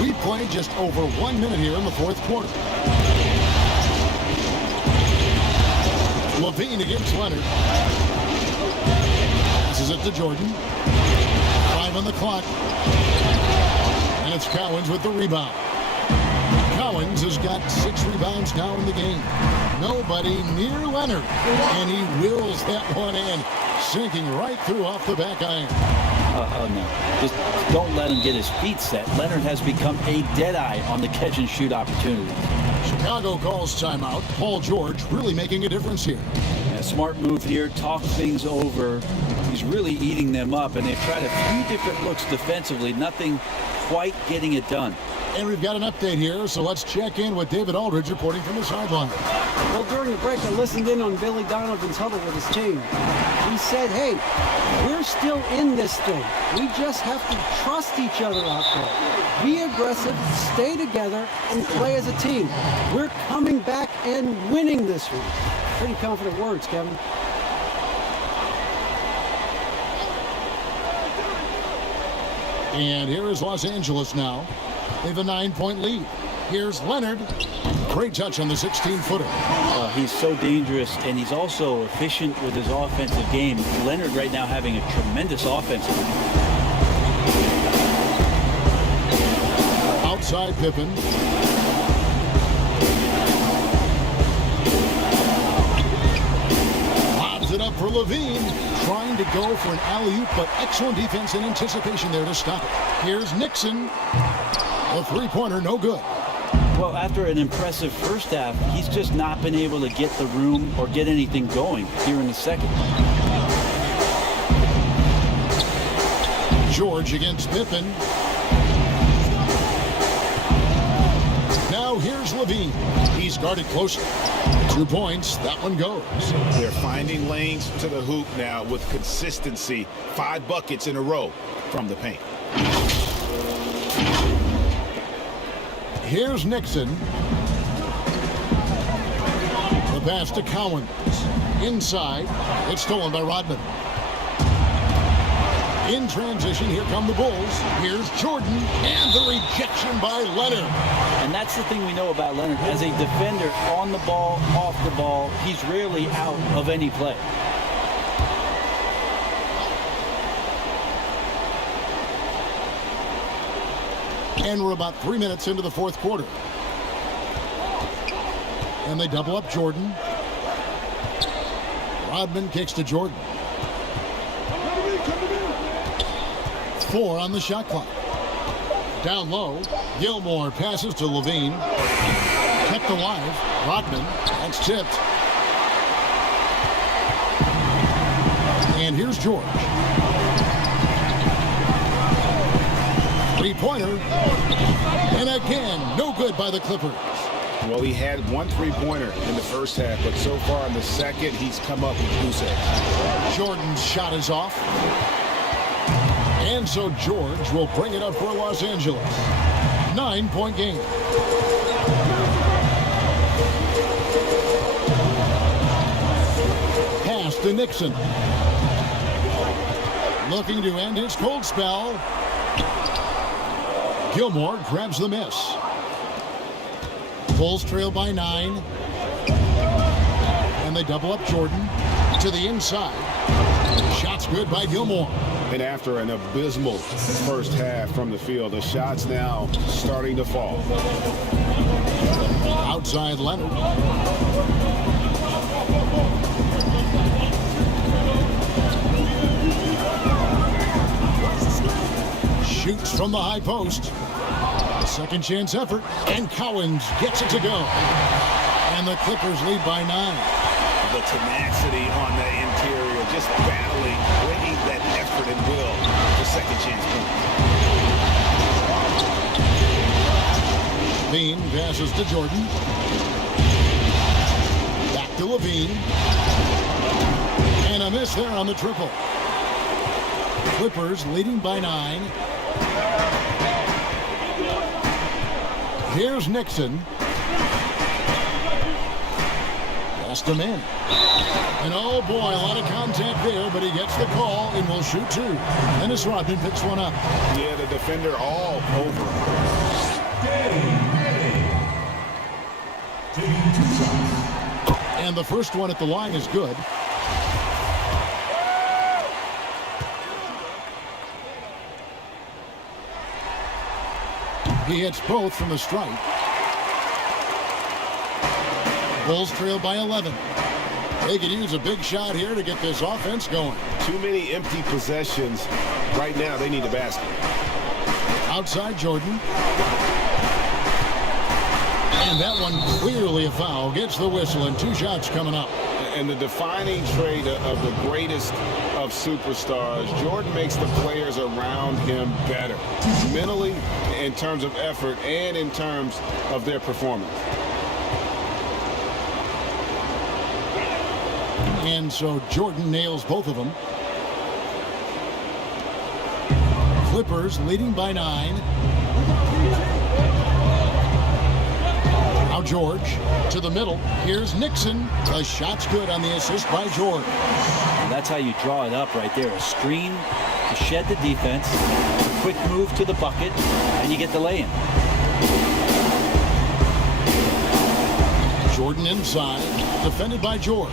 We played just over 1 minute here in the fourth quarter. Levine against Leonard. Passes it to Jordan. 5 on the clock. And it's Cowens with the rebound. Cowens has got 6 rebounds now in the game. Nobody near Leonard. And he wills that one in, sinking right through off the back iron. No. Just don't let him get his feet set. Leonard has become a deadeye on the catch-and-shoot opportunity. Chicago calls timeout. Paul George really making a difference here. A smart move here. Talk things over. He's really eating them up, and they've tried a few different looks defensively. Nothing quite getting it done. And we've got an update here, so let's check in with David Aldridge reporting from the sideline. Well, during the break, I listened in on Billy Donovan's huddle with his team. He said, hey, we're still in this thing. We just have to trust each other out there. Be aggressive, stay together, and play as a team. We're coming back and winning this one. Pretty confident words, Kevin. And here is Los Angeles now. They have a 9-point lead. Here's Leonard. Great touch on the 16-footer. He's so dangerous, and he's also efficient with his offensive game. Leonard right now having a tremendous offensive game. Outside Pippen. Lobs it up for Levine. Trying to go for an alley-oop, but excellent defense and anticipation there to stop it. Here's Nixon. A three-pointer, no good. Well, after an impressive first half, he's just not been able to get the room or get anything going here in the second. George against Pippen. Now here's Levine. He's guarded closely. 2 points. That one goes. They're finding lanes to the hoop now with consistency. 5 buckets in a row from the paint. Here's Nixon. The pass to Cowens. Inside. It's stolen by Rodman. In transition, here come the Bulls. Here's Jordan. And the rejection by Leonard. And that's the thing we know about Leonard. As a defender, on the ball, off the ball, he's rarely out of any play. And we're about 3 minutes into the fourth quarter. And they double up Jordan. Rodman kicks to Jordan. 4 on the shot clock. Down low, Gilmore passes to Levine. Kept alive, Rodman. That's tipped. And here's George. Three-pointer. And again, no good by the Clippers. Well, he had 1 3-pointer in the first half, but so far in the second, he's come up with goose eggs. Jordan's shot is off. And so George will bring it up for Los Angeles. 9-point game. Pass to Nixon. Looking to end his cold spell. Gilmore grabs the miss. Bulls trail by 9. And they double up Jordan to the inside. Shot's good by Gilmore. And after an abysmal first half from the field, the shots now starting to fall. Outside Leonard. Shoots from the high post. A second chance effort. And Cowens gets it to go. And the Clippers lead by 9. The tenacity on the interior, just battling, bringing that effort and will to second chance point. Levine passes to Jordan. Back to Levine. And a miss there on the triple. Clippers leading by 9. Here's Nixon. Passed him in. And oh boy, a lot of contact there, but he gets the call and will shoot two. Dennis Rodman picks one up. Yeah, the defender all over him. And the first one at the line is good. He hits both from the stripe. Bulls trail by 11. They could use a big shot here to get this offense going. Too many empty possessions. Right now, they need a basket. Outside Jordan. And that one clearly a foul. Gets the whistle and 2 shots coming up. And the defining trait of the greatest of superstars, Jordan makes the players around him better. Mentally, in terms of effort, and in terms of their performance. And so Jordan nails both of them. Clippers leading by 9. Now George to the middle. Here's Nixon. The shot's good on the assist by George. And that's how you draw it up right there. A screen to shed the defense, a quick move to the bucket, and you get the lay-in. Jordan inside, defended by George.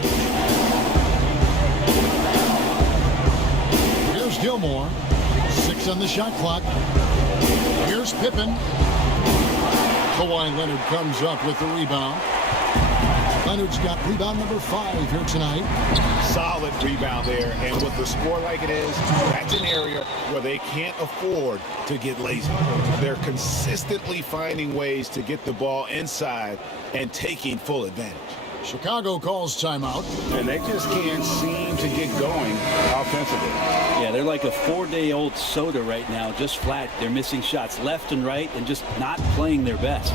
Here's Gilmore. 6 on the shot clock. Here's Pippen. Kawhi Leonard comes up with the rebound. Leonard's got rebound number 5 here tonight. Solid rebound there, and with the score like it is, that's an area where they can't afford to get lazy. They're consistently finding ways to get the ball inside and taking full advantage. Chicago calls timeout. And they just can't seem to get going offensively. Yeah, they're like a 4-day-old soda right now, just flat. They're missing shots left and right and just not playing their best.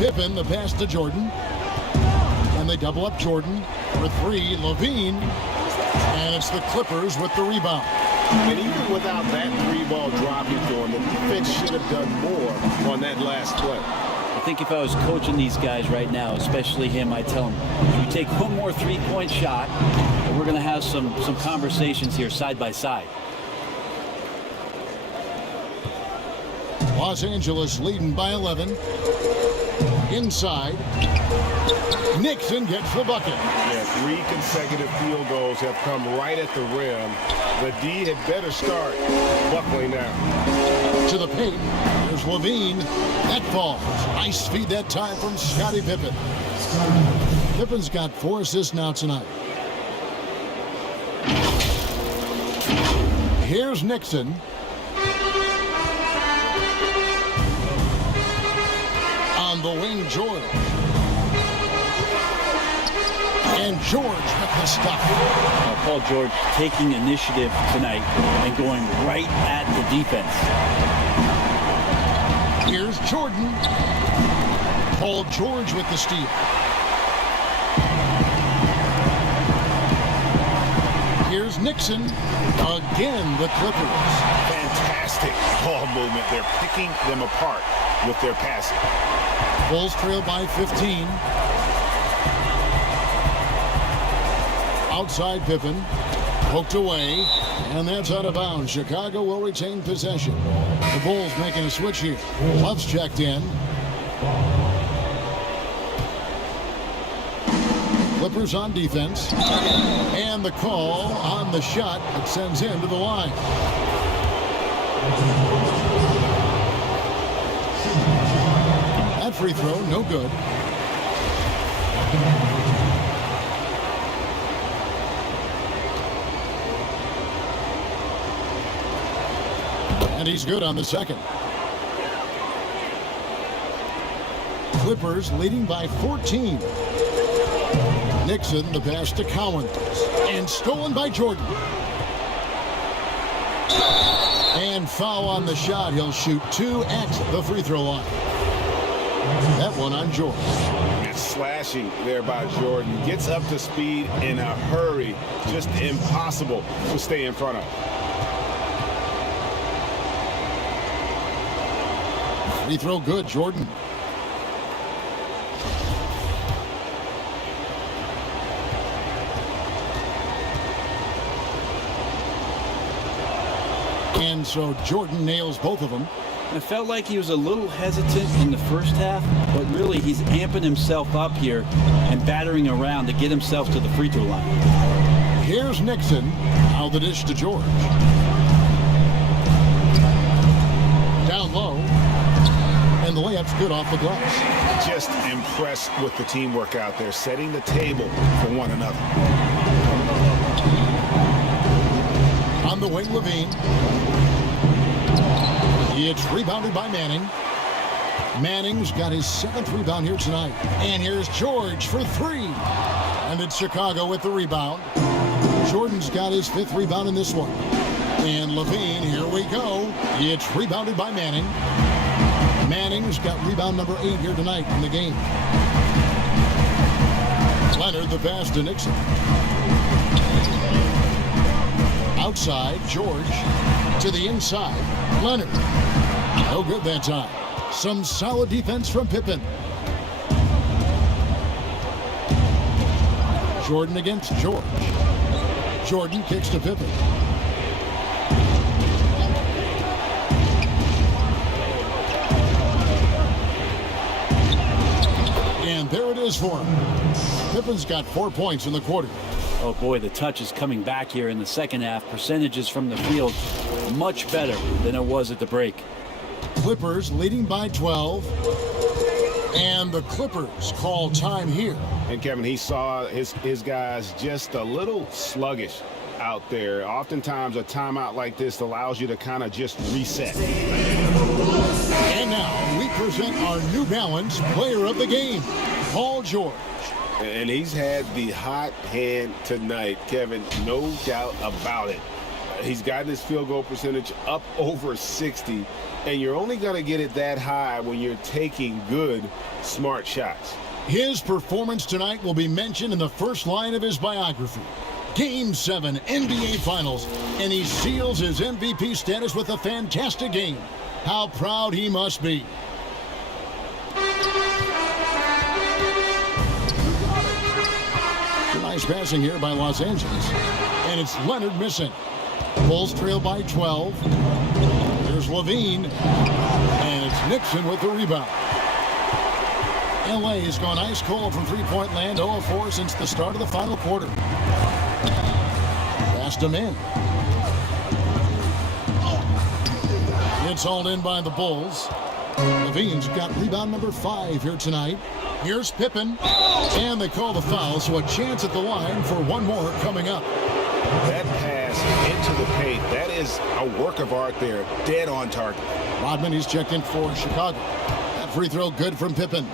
Pippen, the pass to Jordan. And they double up Jordan for 3. Levine. And it's the Clippers with the rebound. And even without that 3-ball dropping for them, the defense should have done more on that last play. I think if I was coaching these guys right now, especially him, I'd tell him, you take one more 3-point shot, and we're going to have some conversations here side by side. Los Angeles leading by 11. Inside. Nixon gets the bucket. Yeah, 3 consecutive field goals have come right at the rim. The D had better start buckling down. To the paint. There's Levine. That falls. Nice feed that time from Scottie Pippen. Pippen's got 4 assists now tonight. Here's Nixon. On the wing, George. And George with the stop. Paul George taking initiative tonight and going right at the defense. Here's Jordan. Paul George with the steal. Here's Nixon. Again, the Clippers. Fantastic ball movement. They're picking them apart with their passing. Bulls trail by 15. Outside Pippen. Poked away. And that's out of bounds. Chicago will retain possession. The Bulls making a switch here. Love's checked in. Clippers on defense. And the call on the shot that sends him to the line. That free throw, no good. And he's good on the second. Clippers leading by 14. Nixon, the pass to Cowan. And stolen by Jordan. And foul on the shot. He'll shoot 2 at the free throw line. That one on Jordan. It's slashing there by Jordan. Gets up to speed in a hurry. Just impossible to stay in front of. Free throw good, Jordan. And so Jordan nails both of them. I felt like he was a little hesitant in the first half, but really he's amping himself up here and battering around to get himself to the free throw line. Here's Nixon. Now the dish to George. Down low. And the layup's good off the glass. Just impressed with the teamwork out there, setting the table for one another. On the wing, Levine. It's rebounded by Manning. Manning's got his 7th rebound here tonight. And here's George for 3. And it's Chicago with the rebound. Jordan's got his 5th rebound in this one. And Levine, here we go. It's rebounded by Manning. Manning's got rebound number 8 here tonight in the game. Leonard the pass to Nixon. Outside, George to the inside. Leonard. No good that time. Some solid defense from Pippen. Jordan against George. Jordan kicks to Pippen. And there it is for him. Pippen's got 4 points in the quarter. Oh boy, the touch is coming back here in the second half. Percentages from the field much better than it was at the break. Clippers leading by 12. And the Clippers call time here. And Kevin, he saw his guys just a little sluggish out there. Oftentimes a timeout like this allows you to kind of just reset. And now we present our New Balance player of the game, Paul George. And he's had the hot hand tonight, Kevin, no doubt about it. He's gotten his field goal percentage up over 60, and you're only going to get it that high when you're taking good, smart shots. His performance tonight will be mentioned in the first line of his biography. Game 7 NBA Finals, and he seals his MVP status with a fantastic game. How proud he must be. Nice passing here by Los Angeles. And it's Leonard missing. Bulls trail by 12. Here's Levine. And it's Nixon with the rebound. LA has gone ice cold from three-point land, 0 of 4 since the start of the final quarter. Passed him in. It's hauled in by the Bulls. Levine's got rebound number 5 here tonight. Here's Pippen. And they call the foul, so a chance at the line for one more coming up. That pass into the paint, that is a work of art there. Dead on target. Rodman, he's checked in for Chicago. That free throw good from Pippen.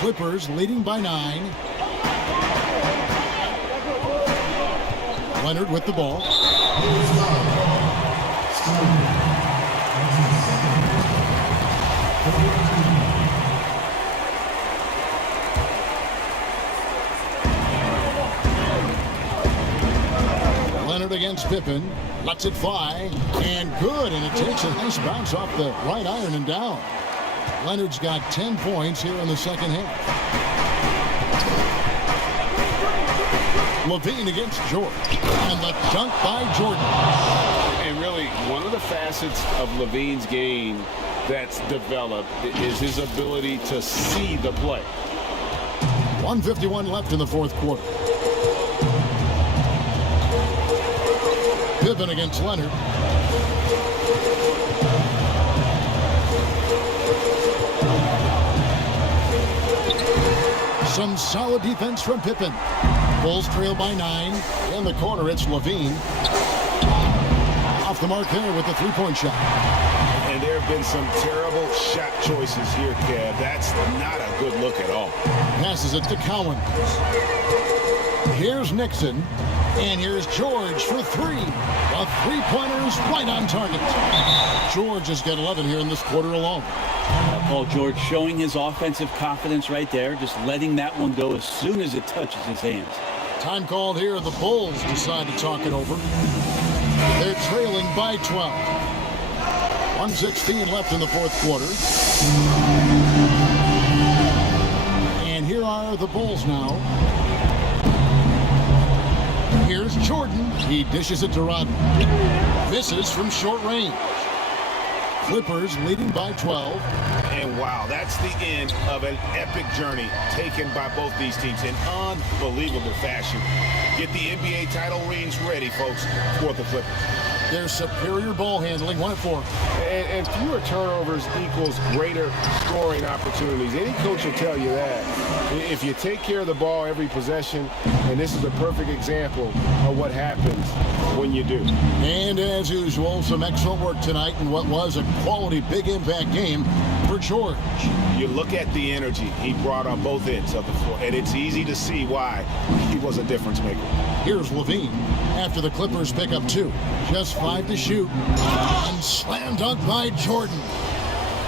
Clippers leading by 9. Leonard with the ball. Leonard against Pippen. Lets it fly. And good. And it takes a nice bounce off the right iron and down. Leonard's got 10 points here in the second half. Levine against George. And the dunk by Jordan. And really, one of the facets of Levine's game that's developed is his ability to see the play. 1:51 left in the fourth quarter. Pippen against Leonard. Some solid defense from Pippen. Bulls trail by 9. In the corner, it's Levine. Off the mark there with the three-point shot. And there have been some terrible shot choices here, Kev. That's not a good look at all. Passes it to Cowan. Here's Nixon. And here's George for 3. The three-pointers right on target. George has got 11 here in this quarter alone. Paul George showing his offensive confidence right there, just letting that one go as soon as it touches his hands. Time called here. The Bulls decide to talk it over. They're trailing by 12. 1:16 left in the fourth quarter. And here are the Bulls now. Here's Jordan. He dishes it to Rodman. Misses from short range. Clippers leading by 12. And wow, that's the end of an epic journey taken by both these teams in unbelievable fashion. Get the NBA title rings ready, folks, for the Clippers. Their superior ball handling, 1-4. And fewer turnovers equals greater scoring opportunities. Any coach will tell you that. If you take care of the ball every possession, and this is a perfect example of what happens when you do. And as usual, some excellent work tonight in what was a quality big impact game for George. You look at the energy he brought on both ends of the floor, and it's easy to see why he was a difference maker. Here's Levine after the Clippers pick up 2. Just 5 to shoot. And slam dunk by Jordan.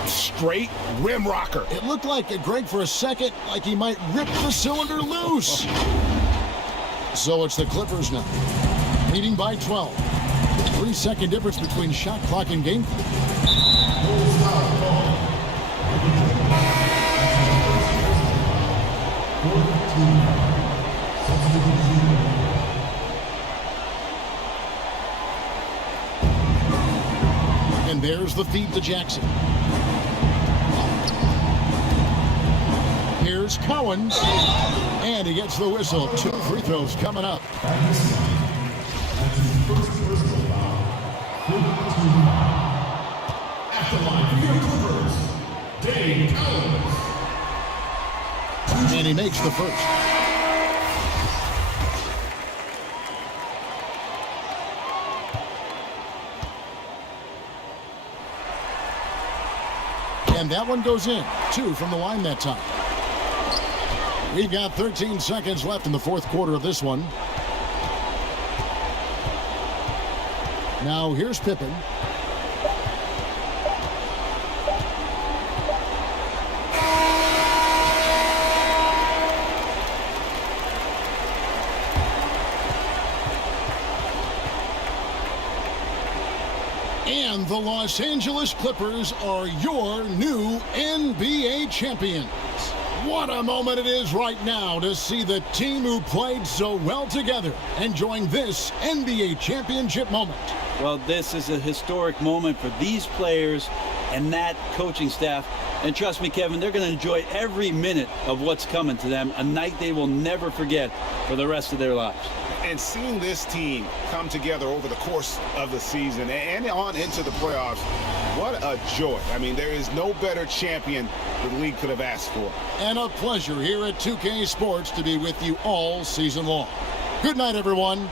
Straight rim rocker. It looked like Greg for a second, like he might rip the cylinder loose. So it's the Clippers now, leading by 12. 3-second difference between shot clock and game clock. And there's the feed to Jackson. Here's Cohen. And he gets the whistle. 2 free throws coming up. At the line for your Clippers, Dave Cohen. And he makes the first. And that one goes in. 2 from the line that time. We've got 13 seconds left in the fourth quarter of this one. Now here's Pippen. And the Los Angeles Clippers are your new NBA champions. What a moment it is right now to see the team who played so well together enjoying this NBA championship moment. Well, this is a historic moment for these players and that coaching staff. And trust me, Kevin, they're going to enjoy every minute of what's coming to them, a night they will never forget for the rest of their lives. And seeing this team come together over the course of the season and on into the playoffs, what a joy. I mean, there is no better champion the league could have asked for. And a pleasure here at 2K Sports to be with you all season long. Good night, everyone.